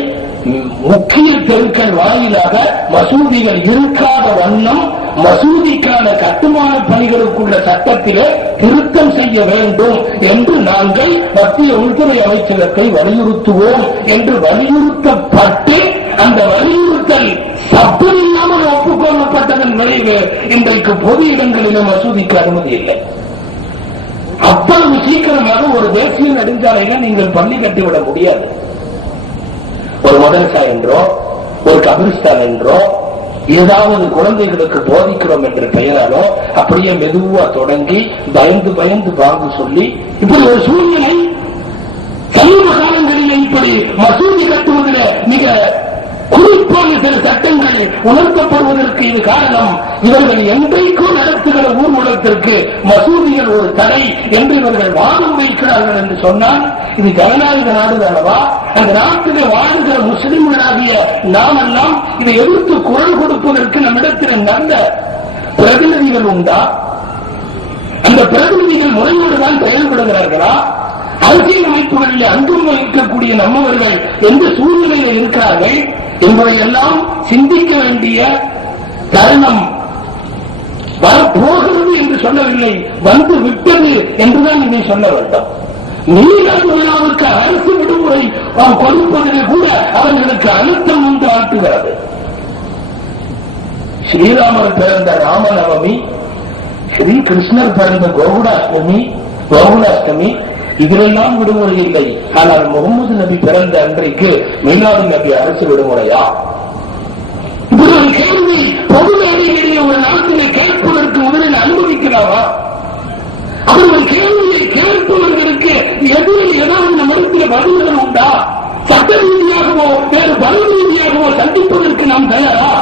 முக்கிய தெருக்கள் வாயிலாக மசூதிகள் இருக்காத வண்ணம் மசூதிக்கான கட்டுமான பணிகளுக்குள்ள சட்டத்திலே திருத்தம் செய்ய வேண்டும் என்று நாங்கள் மத்திய உள்துறை அமைச்சகத்தை வலியுறுத்துவோம் என்று வலியுறுத்தப்பட்டு அந்த வலியுறுத்தல் சட்டமில்லாமல் ஒப்புக்கொள்ளப்பட்டதன் விளைவு இன்றைக்கு பொது இடங்களிலே மசூதிக்கு அனுமதி இல்லை. அவ்வளவு சீக்கிரமாக ஒரு தேசிய நெடுஞ்சாலையில நீங்கள் பள்ளி கட்டிவிட முடியாது. ஒரு மதரசா என்றோ ஒரு கபிரிஸ்தான் என்றோ ஏதாவது குழந்தைகளுக்கு போதிக்கிறோம் என்ற பெயராலோ அப்படியே மெதுவா தொடங்கி பயந்து பயந்து வாங்க சொல்லி இப்படி ஒரு சூழ்நிலை சமீப காலங்களில் இப்படி மசூதி கட்டுவதில் மிக குறிப்பான சில சட்டங்கள் உணர்த்தப்படுவதற்கு இது காரணம். இவர்கள் என்றைக்கும் நடத்துகிற ஊர்வலத்திற்கு மசூதிகள் ஒரு தடை என்று இவர்கள் வாதம் வைக்கிறார்கள் என்று சொன்னால் இது ஜனநாயக நாடு அல்லவா? அந்த நாட்டிலே வாழ்கிற முஸ்லிம்களாகிய நாமெல்லாம் இதை எதிர்த்து குரல் கொடுப்பதற்கு நம்மிடத்தில் நல்ல பிரதிநிதிகள் உண்டா? அந்த பிரதிநிதிகள் முறையோடுதான் செயல்படுகிறார்களா? அரசியல் அமைப்புகளில் அங்கும் வகிக்கக்கூடிய நம்மவர்கள் எந்த சூழ்நிலையில் இருக்கிறார்கள் என்பதையெல்லாம் சிந்திக்க வேண்டிய தருணம் வரப்போகிறது என்று சொல்லவில்லை, வந்து விட்டது என்றுதான் இதை சொல்ல வேண்டும். நீராட்டு விழாவுக்கு அரசு விடுமுறை கொடுப்பதிலே கூட அவர்களுக்கு அழுத்தம் ஒன்று ஆட்டுகிறது. ஸ்ரீராமர் பிறந்த ராமநவமி, ஸ்ரீ கிருஷ்ணர் பிறந்த கோகுலாஷ்டமி இதிலெல்லாம் விடுமுறை இல்லை. ஆனால் முகமது நபி பிறந்த அன்றைக்கு மீலாது நபி அரசு விடுமுறையா? இப்படி ஒரு கேள்வி பொது மேடையிலேயே ஒரு நாட்டிலே கேட்பதற்கு முதலில் அனுமதிக்கலாமா? அவர்கள் கேள்வியை கேட்பவர்களுக்கு எதிரில் ஏதாவது மருத்துவ பதில்கள் உண்டா? சட்ட ரீதியாகவோ வேறு பதில் ரீதியாகவோ சந்திப்பதற்கு நாம் தயாரா?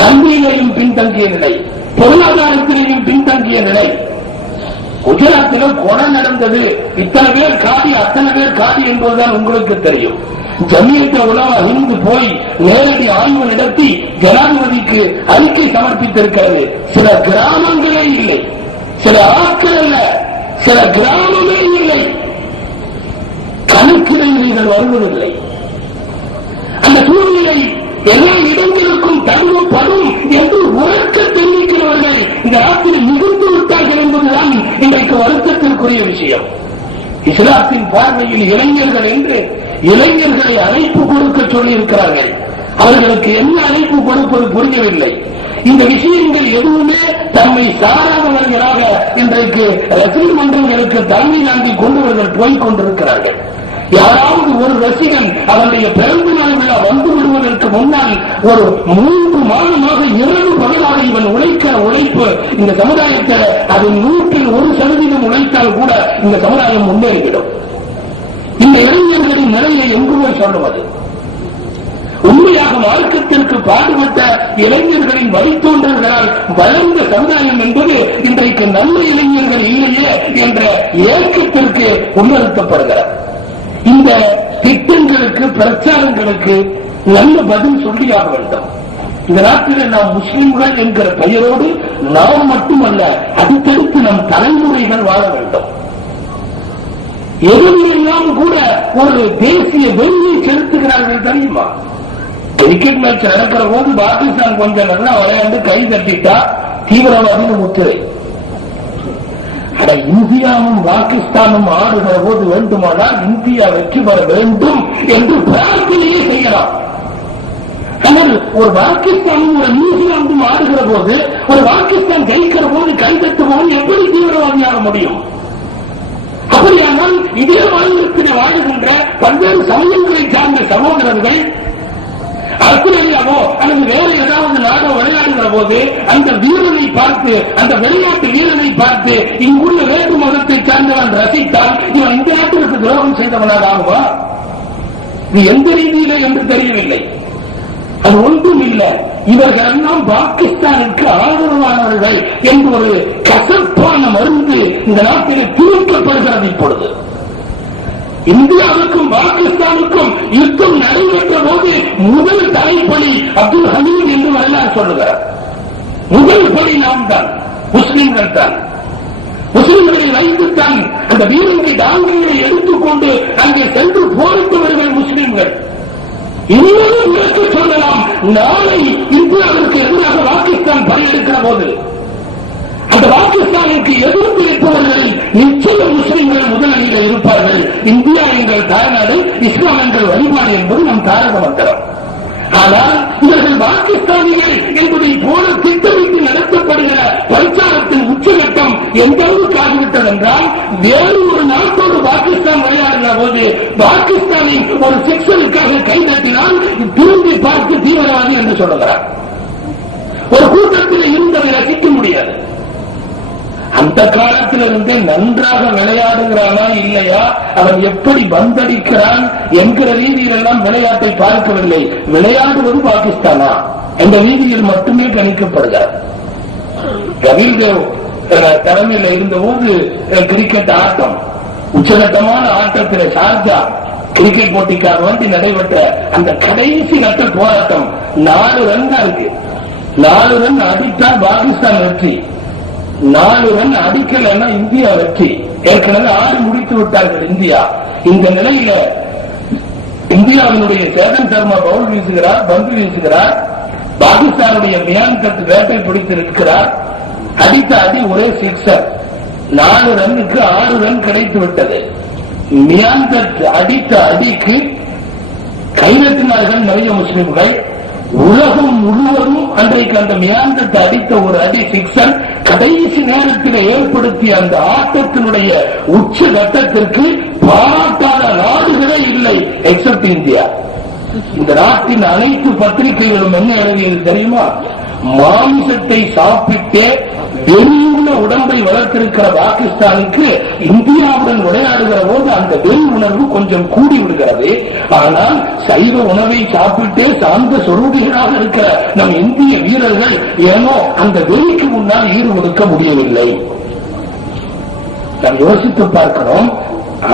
கல்வியிலையும் பின்தங்கிய நிலை, பொருளாதாரத்திலேயும் பின்தங்கிய நிலை. குஜராத்திலும் கொலை நடந்தது. இத்தனை பேர் காதி, அத்தனை பேர் காதி என்பதுதான் உங்களுக்கு தெரியும். ஜமியத்த உலமா இருந்து போய் நேரடி ஆய்வு நடத்தி ஜனாதிபதிக்கு அறிக்கை சமர்ப்பித்திருக்கிறது. சில கிராமங்களே இல்லை, சில ஆட்கள் அல்ல, சில கிராமமே இல்லை, கணக்கிடைகள் வருவதில்லை. அந்த சூழ்நிலை எல்லா இடங்களுக்கும் தகுப்படும் என்று உறக்க தெரிவிக்கிறவர்கள் இந்த நாட்டில் மிகுந்து கவலைக்குரிய விஷயம். இஸ்லாத்தின் பார்வையில் இளைஞர்கள் என்று இளைஞர்களை அழைப்பு கொடுக்க சொல்லி இருக்கிறார்கள். அவர்களுக்கு என்ன அழைப்பு கொடுப்பது புரியவில்லை. இந்த விஷயங்கள் எதுவுமே தம்மை சாராதவர்களாக இன்றைக்கு ரசிகர் மன்றங்களுக்கு தலைமை தாண்டி கொண்டவர்கள் போய்க் கொண்டிருக்கிறார்கள். யாராவது ஒரு ரசிகன் அவருடைய பிறந்த நாள் விழா வந்து விடுவதற்கு முன்னால் ஒரு 3 மாதமாக இரவு பகலாக இவன் உழைக்கிற உழைப்பு இந்த சமுதாயத்தை அது 100% உழைத்தால் கூட இந்த சமுதாயம் முன்னேறிவிடும். இந்த இளைஞர்களின் நிலையை எங்குமே சொல்லுவது உண்மையாக மார்க்கத்திற்கு பாடுபட்ட இளைஞர்களின் வழித்தோன்றல்களால் வளர்ந்த சமுதாயம் என்பது இன்றைக்கு நல்ல இளைஞர்கள் இல்லையே என்ற ஏக்கத்திற்கு உணர்த்தப்படுகிறார். இந்த திட்டங்களுக்கு பிரச்சாரங்களுக்கு நல்ல பதில் சொல்லியாக வேண்டும். இந்த நாட்டில் நாம் முஸ்லிம்கள் என்கிற பெயரோடு நாம் மட்டுமல்ல அடுத்தடுத்து நம் தலைமுறைகள் வாழ வேண்டும். எதிரெல்லாம் கூட ஒரு தேசிய வெறியை செலுத்துகிறார்கள் தெரியுமா? கிரிக்கெட் மேட்ச் நடக்கிற போது பாகிஸ்தான் கொஞ்சம் நல்லா விளையாண்டு கை தட்டிட்டா தீவிரவாதிகள் முத்திரை. இந்தியாவும் பாகிஸ்தானும் ஆடுகிற போது வேண்டுமானால் இந்தியா வெற்றி பெற வேண்டும் என்று பிரார்த்தனையே செய்யலாம். ஆனால் ஒரு பாகிஸ்தானும் ஒரு நியூசிலாந்தும் ஆடுகிற போது ஒரு பாகிஸ்தான் ஜெயிக்கிற போது கைதட்டு போது எப்படி தீவிரவாதியாக முடியும்? அப்படியானால் இதே மாநிலத்தில் வாழுகின்ற பல்வேறு சமயங்களை சார்ந்த சகோதரர்கள் ஆஸ்திரேலியாவோ அல்லது வேறு ஏதாவது நாடோ விளையாடுகிற போது அந்த வீரனை பார்த்து அந்த விளையாட்டு வீரனை பார்த்து இங்குள்ள வேறு மதத்தை சார்ந்தவன் ரசித்தால் இவன் இந்த நாட்டிற்கு துரோகம் செய்தவனாக ஆகுவா? இது எந்த ரீதியிலே என்று தெரியவில்லை. அது ஒன்றும் இல்லை. இவர்கள் எல்லாம் பாகிஸ்தானுக்கு ஆதரவானவர்கள் என்ற ஒரு கசப்பான மருந்து இந்த நாட்டிலே திணிக்கப்படுகிறது. இப்பொழுது இந்தியாவுக்கும் பாகிஸ்தானுக்கும் யுத்தம் நடைபெற்ற போது முதல் தலைப்படி அப்துல் ஹமீத் என்று வரலாறு சொல்லுகிறார். முதல் படி நாம் தான், முஸ்லிம்கள் தான். முஸ்லிம்களை வைத்துத்தான் அந்த வீரர்களை டாங்கிகளை எடுத்துக்கொண்டு அங்கே சென்று போரிட்டவர்கள் முஸ்லிம்கள். இன்னொரு விளக்கு சொல்லலாம், நாளை இந்தியாவிற்கு எதிராக பாகிஸ்தான் படையெடுக்கிற போது அந்த பாகிஸ்தானுக்கு எதிர்ப்பு இருப்பவர்கள் நிச்சயம் முஸ்லிம்கள் முதலணியில் இருப்பார்கள். இந்தியா எங்கள் தாய்நாடு, இஸ்லாம் எங்கள் வழிபாடு என்பது நம் தாரக மந்திரம். ஆனால் இவர்கள் பாகிஸ்தானிகள் என்பதை போல திட்டமிட்டு நடத்தப்படுகிற பிரச்சாரத்தின் உச்சகட்டம் எந்த அளவுக்கு ஆகிவிட்டது என்றால், வேறு ஒரு நாட்டோடு பாகிஸ்தான் விளையாடுகிற போது பாகிஸ்தானின் ஒரு செக்ஷனுக்காக கைதட்டினால் திரும்பி பார்த்து தீவிரவாதி என்று சொல்லுகிறார். ஒரு கூட்டத்தில் இருந்ததை ரசிக்க முடியாது. அந்த காலத்திலிருந்து நன்றாக விளையாடுகிறானா இல்லையா, அவன் எப்படி பந்தடிக்கிறான் என்கிற ரீதியில் எல்லாம் விளையாட்டை பார்க்கவில்லை. விளையாடுவது பாகிஸ்தானா என்ற ரீதியில் மட்டுமே கணிக்கப்படுகிறார். கபில் தேவ் தலைமையில் இருந்தபோது கிரிக்கெட் ஆட்டம், உச்சகட்டமான ஆட்டத்தில் ஷார்ஜா கிரிக்கெட் போட்டிக்காக வேண்டி நடைபெற்ற அந்த கடைசி நட்ட போராட்டம் 4 ரன் தான் இருக்கு. 4 ரன் அடித்தா பாகிஸ்தான் வெற்றி, 4 ரன் அடிக்கலன்னா இந்தியா வெற்றி. ஏற்கனவே 6 முடித்து விட்டார்கள் இந்தியா. இந்த நிலையில இந்தியாவினுடைய சேதன் சர்மா பவுல் வீசுகிறார், பந்து வீசுகிறார். பாகிஸ்தானுடைய மியான்கட் வேட்டை பிடித்து நிற்கிறார். அடித்த அடி ஒரே சிக்ஸர். 4 ரன்னுக்கு 6 ரன் கிடைத்து விட்டது. மியான்கட் அடித்த அடிக்கு கைதட்டினார்கள் நிறைய முஸ்லிம்கள். உலகம் முழுவதும் அன்றைக்கு அந்த மியான்கட் அடித்த ஒரு அடி சிக்ஸர் கடைசி நேரத்தில் ஏற்படுத்திய அந்த ஆட்டத்தினுடைய உச்ச கட்டத்திற்கு பாராட்டாத நாடுகளே இல்லை எக்ஸப்ட் இந்தியா. இந்த நாட்டின் அனைத்து பத்திரிகைகளும் என்ன எழுதியது தெரியுமா? மாமிசத்தை சாப்பிட்டே வெறியுள்ள உடம்பை வளர்த்திருக்கிற பாகிஸ்தானுக்கு இந்தியாவுடன் விளையாடுகிற போது அந்த வெறி உணர்வு கொஞ்சம் கூடி விடுகிறது. ஆனால் சைவ உணவை சாப்பிட்டே சார்ந்த சொரூபிகளாக இருக்கிற நம் இந்திய வீரர்கள் ஏனோ அந்த வெறிக்கு முன்னால் ஈடு ஒதுக்க முடியவில்லை. நாம் யோசித்து பார்க்கிறோம்.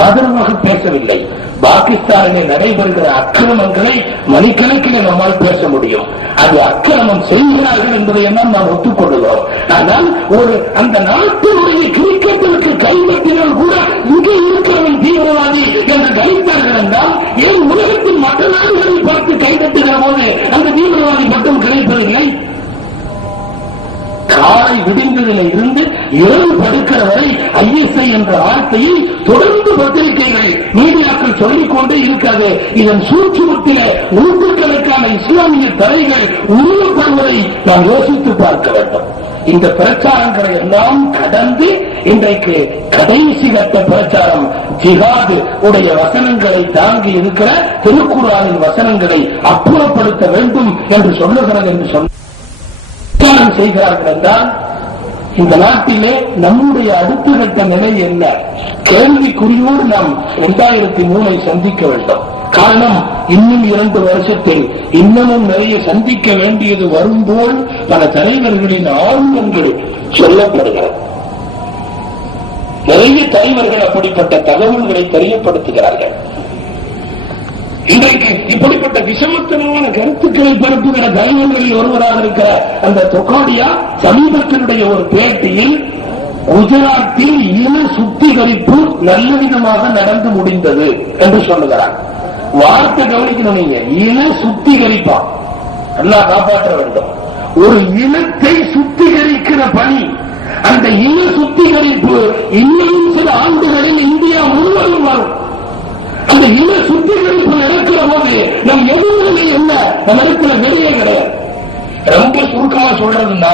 ஆதரவாக பேசவில்லை. பாகிஸ்தானிலே நடைபெறுகிற அக்கிரமங்களை மணிக்கணக்கில் நம்மால் பேச முடியும். அது அக்கிரமம் செய்கிறார்கள் என்பதை எல்லாம் நாம் ஒத்துக்கொள்கிறோம். ஆனால் ஒரு அந்த நாட்டினுடைய கிரிக்கெட்டிற்கு கைப்பற்றினால் கூட இங்கே இருக்கிறவன் தீவிரவாதி என்று கணித்தார்கள் என்றால், ஏன் உலகத்தின் மற்ற நாடுகளை பார்த்து கைதட்டுகிற போது அந்த தீவிரவாதி மட்டும் கிடைப்பதில்லை? காலை விடுந்ததில் இருந்து இரவு படுக்கிற வரை ISI என்ற வார்த்தையை தொடர்ந்து பத்திரிகைகள் மீடியாக்கள் சொல்லிக் கொண்டே இருக்காது. இதன் சூட்சுமத்தில நூற்றுக்கணக்கான இஸ்லாமிய தலைகள் உருவப்படுவதை நாம் யோசித்து பார்க்க வேண்டும். இந்த பிரச்சாரங்களை எல்லாம் கடந்து இன்றைக்கு கடைசி கட்ட பிரச்சாரம் ஜிஹாது உடைய வசனங்களை தாங்கி இருக்கிற திருக்குர்ஆனின் வசனங்களை அப்புறப்படுத்த வேண்டும் என்று சொல்லுகிறது என்று சொன்ன செய்கிறார்கள் என்றால் இந்த நாட்டிலே நம்முடைய அடுத்த கட்ட நிலை என்ன கேள்விக்குறியோடு நாம் 2003 சந்திக்க வேண்டும். காரணம், இன்னும் 2 வருஷத்தில் இன்னமும் நிறைய சந்திக்க வேண்டியது வரும்போல் பல தலைவர்களின் ஆர்வங்கள் சொல்லப்படுகிறது. நிறைய தலைவர்கள் அப்படிப்பட்ட தகவல்களை தெரியப்படுத்துகிறார்கள். இன்றைக்கு இப்படிப்பட்ட விஷமத்தனமான கருத்துக்களை பரப்புகிற தலைவர்களில் ஒருவராக இருக்கிற அந்த தொக்காடியா சமீபத்தினுடைய ஒரு பேட்டியில் குஜராத்தில் இன சுத்திகரிப்பு நல்ல விதமாக நடந்து முடிந்தது என்று சொல்லுகிறார். வார்த்தை கவனிக்கணும், நீங்க இன சுத்திகரிப்பா நல்லா காப்பாற்ற வேண்டும். ஒரு இனத்தை சுத்திகரிக்கிற பணி, அந்த இன சுத்திகரிப்பு இன்னும் சில ஆண்டுகளில் இந்தியா முழுவதும் வரும். அந்த இன சுத்திகரிப்பு நடக்கிற போது நம் எதிர்நிலை என்ன, நம்ம இருக்கிற வெளியே கிடையாது. ரொம்ப சுருக்கமா சொல்றதுன்னா,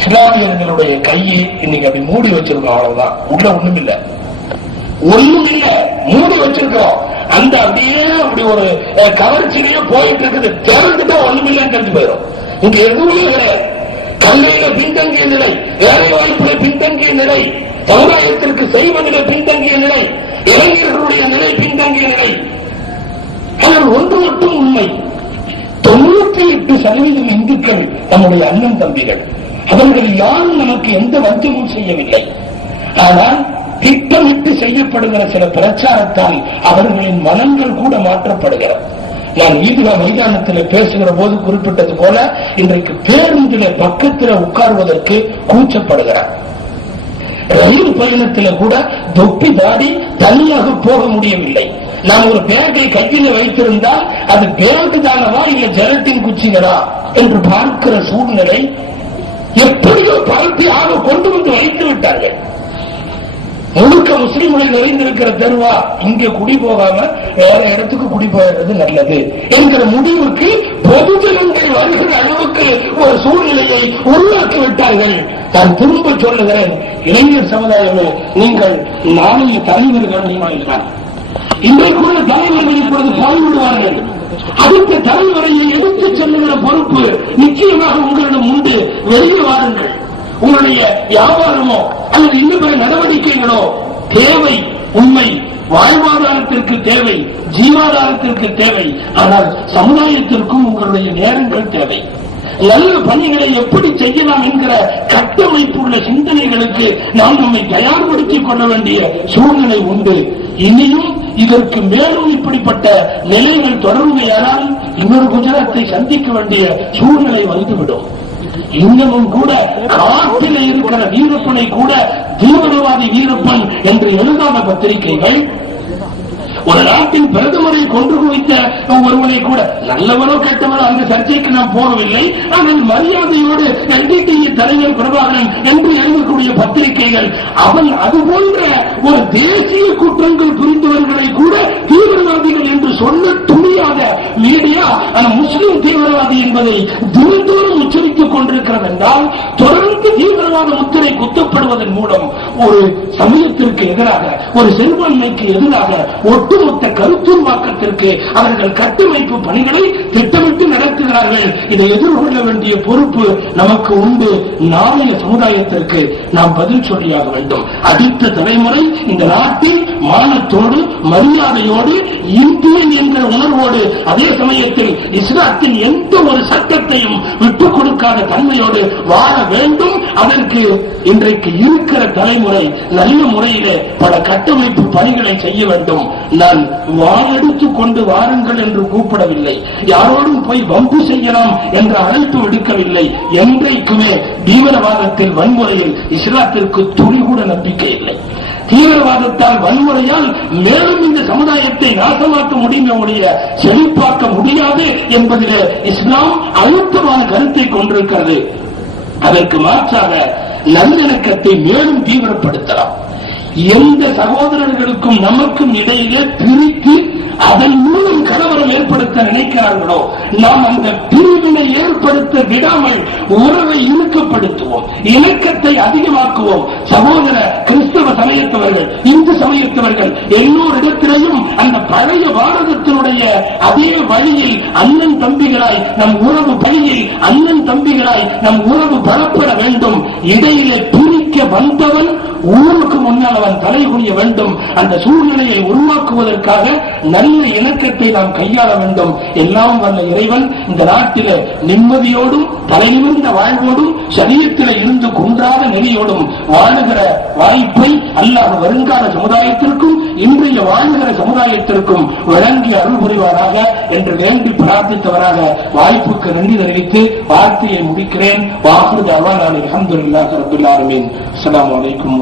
இஸ்லாமியர்களுடைய கையை இன்னைக்கு அப்படி மூடி வச்சிருக்கோம், அவ்வளவுதான். உள்ள ஒண்ணும் இல்ல, மூடி வச்சிருக்கோம். அந்த அப்படியே அப்படி ஒரு கவர்ச்சியிலேயே போயிட்டு இருக்குது. திறந்துட்டா ஒண்ணுமில்லைன்னு தெரிஞ்சு போயிடும். இங்க எதுவுமே கிடையாது. கல்வியில பின்தங்கிய நிலை, வேலை வாய்ப்புல பின்தங்கிய நிலை, சமுதாயத்திற்கு செய்வதில பின்தங்கிய நிலை, இளைஞர்களுடைய நிலை பின்தங்கிய நிலை. ஆனால் ஒன்று மட்டும் உண்மை, 98% இந்துக்கள் நம்முடைய அண்ணன் தம்பிகள். அவர்கள் யாரும் நமக்கு எந்த வஞ்சமும் செய்யவில்லை. ஆனால் திட்டமிட்டு செய்யப்படுகிற சில பிரச்சாரத்தால் அவர்களின் மனங்கள் கூட மாற்றப்படுகிறது. நான் ஈதுகா மைதானத்தில் பேசுகிற போது குறிப்பிட்டது போல இன்றைக்கு பேருந்தில பக்கத்தில் உட்கார்வதற்கு கூச்சப்படுகிறார். ரயில் பயணத்தில் கூட தொப்பி தாடி தனியாக போக முடியவில்லை. நான் ஒரு பேக்கை கையில் வைத்திருந்தால் அது பேக்கு தானவா இல்ல ஜெலட்டின் குச்சிகளா என்று பார்க்கிற சூழ்நிலை எப்படியோ பரப்பியாக கொண்டு வந்து வைத்து விட்டார்கள். முழுக்க முஸ்லிம்கள் நிறைந்திருக்கிற தெருவா, இங்க குடி போகாம வேற இடத்துக்கு குடி போகிறது நல்லது என்கிற முடிவுக்கு பொதுஜனங்கள் வருகிற அளவுக்கு ஒரு சூழ்நிலையை உருவாக்கி விட்டார்கள். நான் திரும்ப சொல்லுகிறேன், இளைஞர் சமுதாயமே, நீங்கள் நாளைய தலைவர்கள் நீங்கள் இன்றைக்குள்ள தலைவர்கள் இப்பொழுது பால்விடுவார்கள். அடுத்த தலைவரையை எடுத்துச் செல்லுகிற பொறுப்பு நிச்சயமாக உங்களிடம் உண்டு. வெளியே வாருங்கள். உங்களுடைய வியாபாரமோ அல்லது இன்னும் பிற நடவடிக்கைகளோ தேவை, உண்மை, வாழ்வாதாரத்திற்கு தேவை, ஜீவாதாரத்திற்கு தேவை. ஆனால் சமுதாயத்திற்கும் உங்களுடைய நேரங்கள் தேவை. நல்ல பணிகளை எப்படி செய்யலாம் என்கிற கட்டமைப்புள்ள சிந்தனைகளுக்கு நாம் நம்மை தயார்படுத்திக் கொள்ள வேண்டிய சூழ்நிலை உண்டு. இனியும் இதற்கு மேலும் இப்படிப்பட்ட நிலைகள் தொடர்மையானால் இன்னொரு குஜராத்தை சந்திக்க வேண்டிய சூழ்நிலை வந்துவிடும். இன்னமும் கூட காட்டில் இருக்கிற வீரப்பனை கூட தீவிரவாதி வீரப்பன் என்று எழுதாத பத்திரிகைகள், ஒரு நாட்டின் பிரதமரை கொன்று குவித்த ஒருவனை கூட, நல்லவரோ கெட்டவரோ அந்த சர்ச்சைக்கு நாம் போகவில்லை, ஆனால் மரியாதையோடு NDTV தலைவர் பிரபாகரன் என்று எழுதக்கூடிய பத்திரிகைகள் அவன் அதுபோன்ற ஒரு தேசிய குற்றங்கள் புரிந்தவர்களை கூட தீவிரவாதிகள் என்று சொல்ல துணியாத மீடியா முஸ்லிம் தீவிரவாதி என்பதை தினந்தோறும் உச்சரித்துக் கொண்டிருக்கிறது என்றால், தொடர்ந்து தீவிரவாத முத்திரை குத்தப்படுவதன் மூலம் ஒரு சமூகத்திற்கு எதிராக, ஒரு சிறுபான்மைக்கு எதிராக ஒட்டுமொத்த கருத்துருவாக்கத்திற்கு அவர்கள் கட்டமைப்பு பணிகளை திட்டமிட்டு நடத்துகிறார்கள். இதை எதிர்கொள்ள வேண்டிய பொறுப்பு நமக்கு உண்டு. நாளைய சமுதாயத்திற்கு நாம் பதில் சொல்லியாக வேண்டும். அடுத்த தலைமுறை இந்த நாட்டில் மானத்தோடு, மரியாதையோடு, இந்தியன் என்ற உணர்வோடு, அதே சமயத்தில் இஸ்லாத்தின் எந்த ஒரு சட்டத்தையும் விட்டுக் கொடுக்காத தன்மையோடு வாழ வேண்டும். அதற்கு இன்றைக்கு இருக்கிற தலைமுறை நல்ல முறையிலே பல கட்டமைப்பு பணிகளை செய்ய வேண்டும். நான் வாழெடுத்துக் கொண்டு வாருங்கள் என்று கூப்பிடவில்லை, யாரோடும் போய் வம்பு செய்யலாம் என்ற அழைப்பு விடுக்கவில்லை. என்றைக்குமே தீவிரவாதத்தில், வன்முறையில் இஸ்லாத்திற்கு துளி கூட நம்பிக்கை இல்லை. தீவிரவாதத்தால், வன்முறையால் மேலும் இந்த சமுதாயத்தை நாசமாக்க முடிய செழிப்பாக்க முடியாது என்பதில் இஸ்லாம் அழுத்தமான கருத்தை கொண்டிருக்கிறது. அதற்கு மாற்றாக நல்லிணக்கத்தை மேலும் தீவிரப்படுத்தலாம். எந்த சகோதரர்களுக்கும் நமக்கும் இடையிலே பிரித்து அதன் மூலம் கலவரம் ஏற்படுத்த நினைக்கிறார்களோ நாம் அந்த பிரிவினை ஏற்படுத்த விடாமல் உறவை இணக்கப்படுத்துவோம், இணக்கத்தை அதிகமாக்குவோம். சகோதர கிறிஸ்தவ சமயத்தவர்கள், இந்து சமயத்தவர்கள் எல்லோரிடத்திலையும் அந்த பழைய பாரதத்தினுடைய அதே வழியில் அண்ணன் தம்பிகளாய் நம் உறவு பணியில் அண்ணன் தம்பிகளாய் நம் உறவு பலப்பட வேண்டும். இடையிலே பிரிக்க வந்தவன் ஊருக்கு முன்னால் அவன் தலை குனிய வேண்டும். அந்த சூழ்நிலையை உருவாக்குவதற்காக நல்ல இணக்கத்தை நாம் கையாள வேண்டும். எல்லாம் வல்ல இறைவன் இந்த நாட்டில் நிம்மதியோடும் தலைநிமிர்ந்த வாழ்வோடும் சரீரத்தில் இருந்து குன்றாத நெறியோடும் வாழுகிற வாய்ப்பை அல்லாஹ் வருங்கால சமுதாயத்திற்கும் இன்றைய வாழ்கிற சமுதாயத்திற்கும் வழங்கி அருள் புரிவாராக என்று வேண்டி பிரார்த்தித்தவராக வாய்ப்புக்கு நன்றி தெரிவித்து வார்த்தையை முடிக்கிறேன். வாஹிரு தஅவானா அல்ஹம்துலில்லாஹி ரப்பில் ஆலமீன். அஸ்ஸலாமு அலைக்கும்.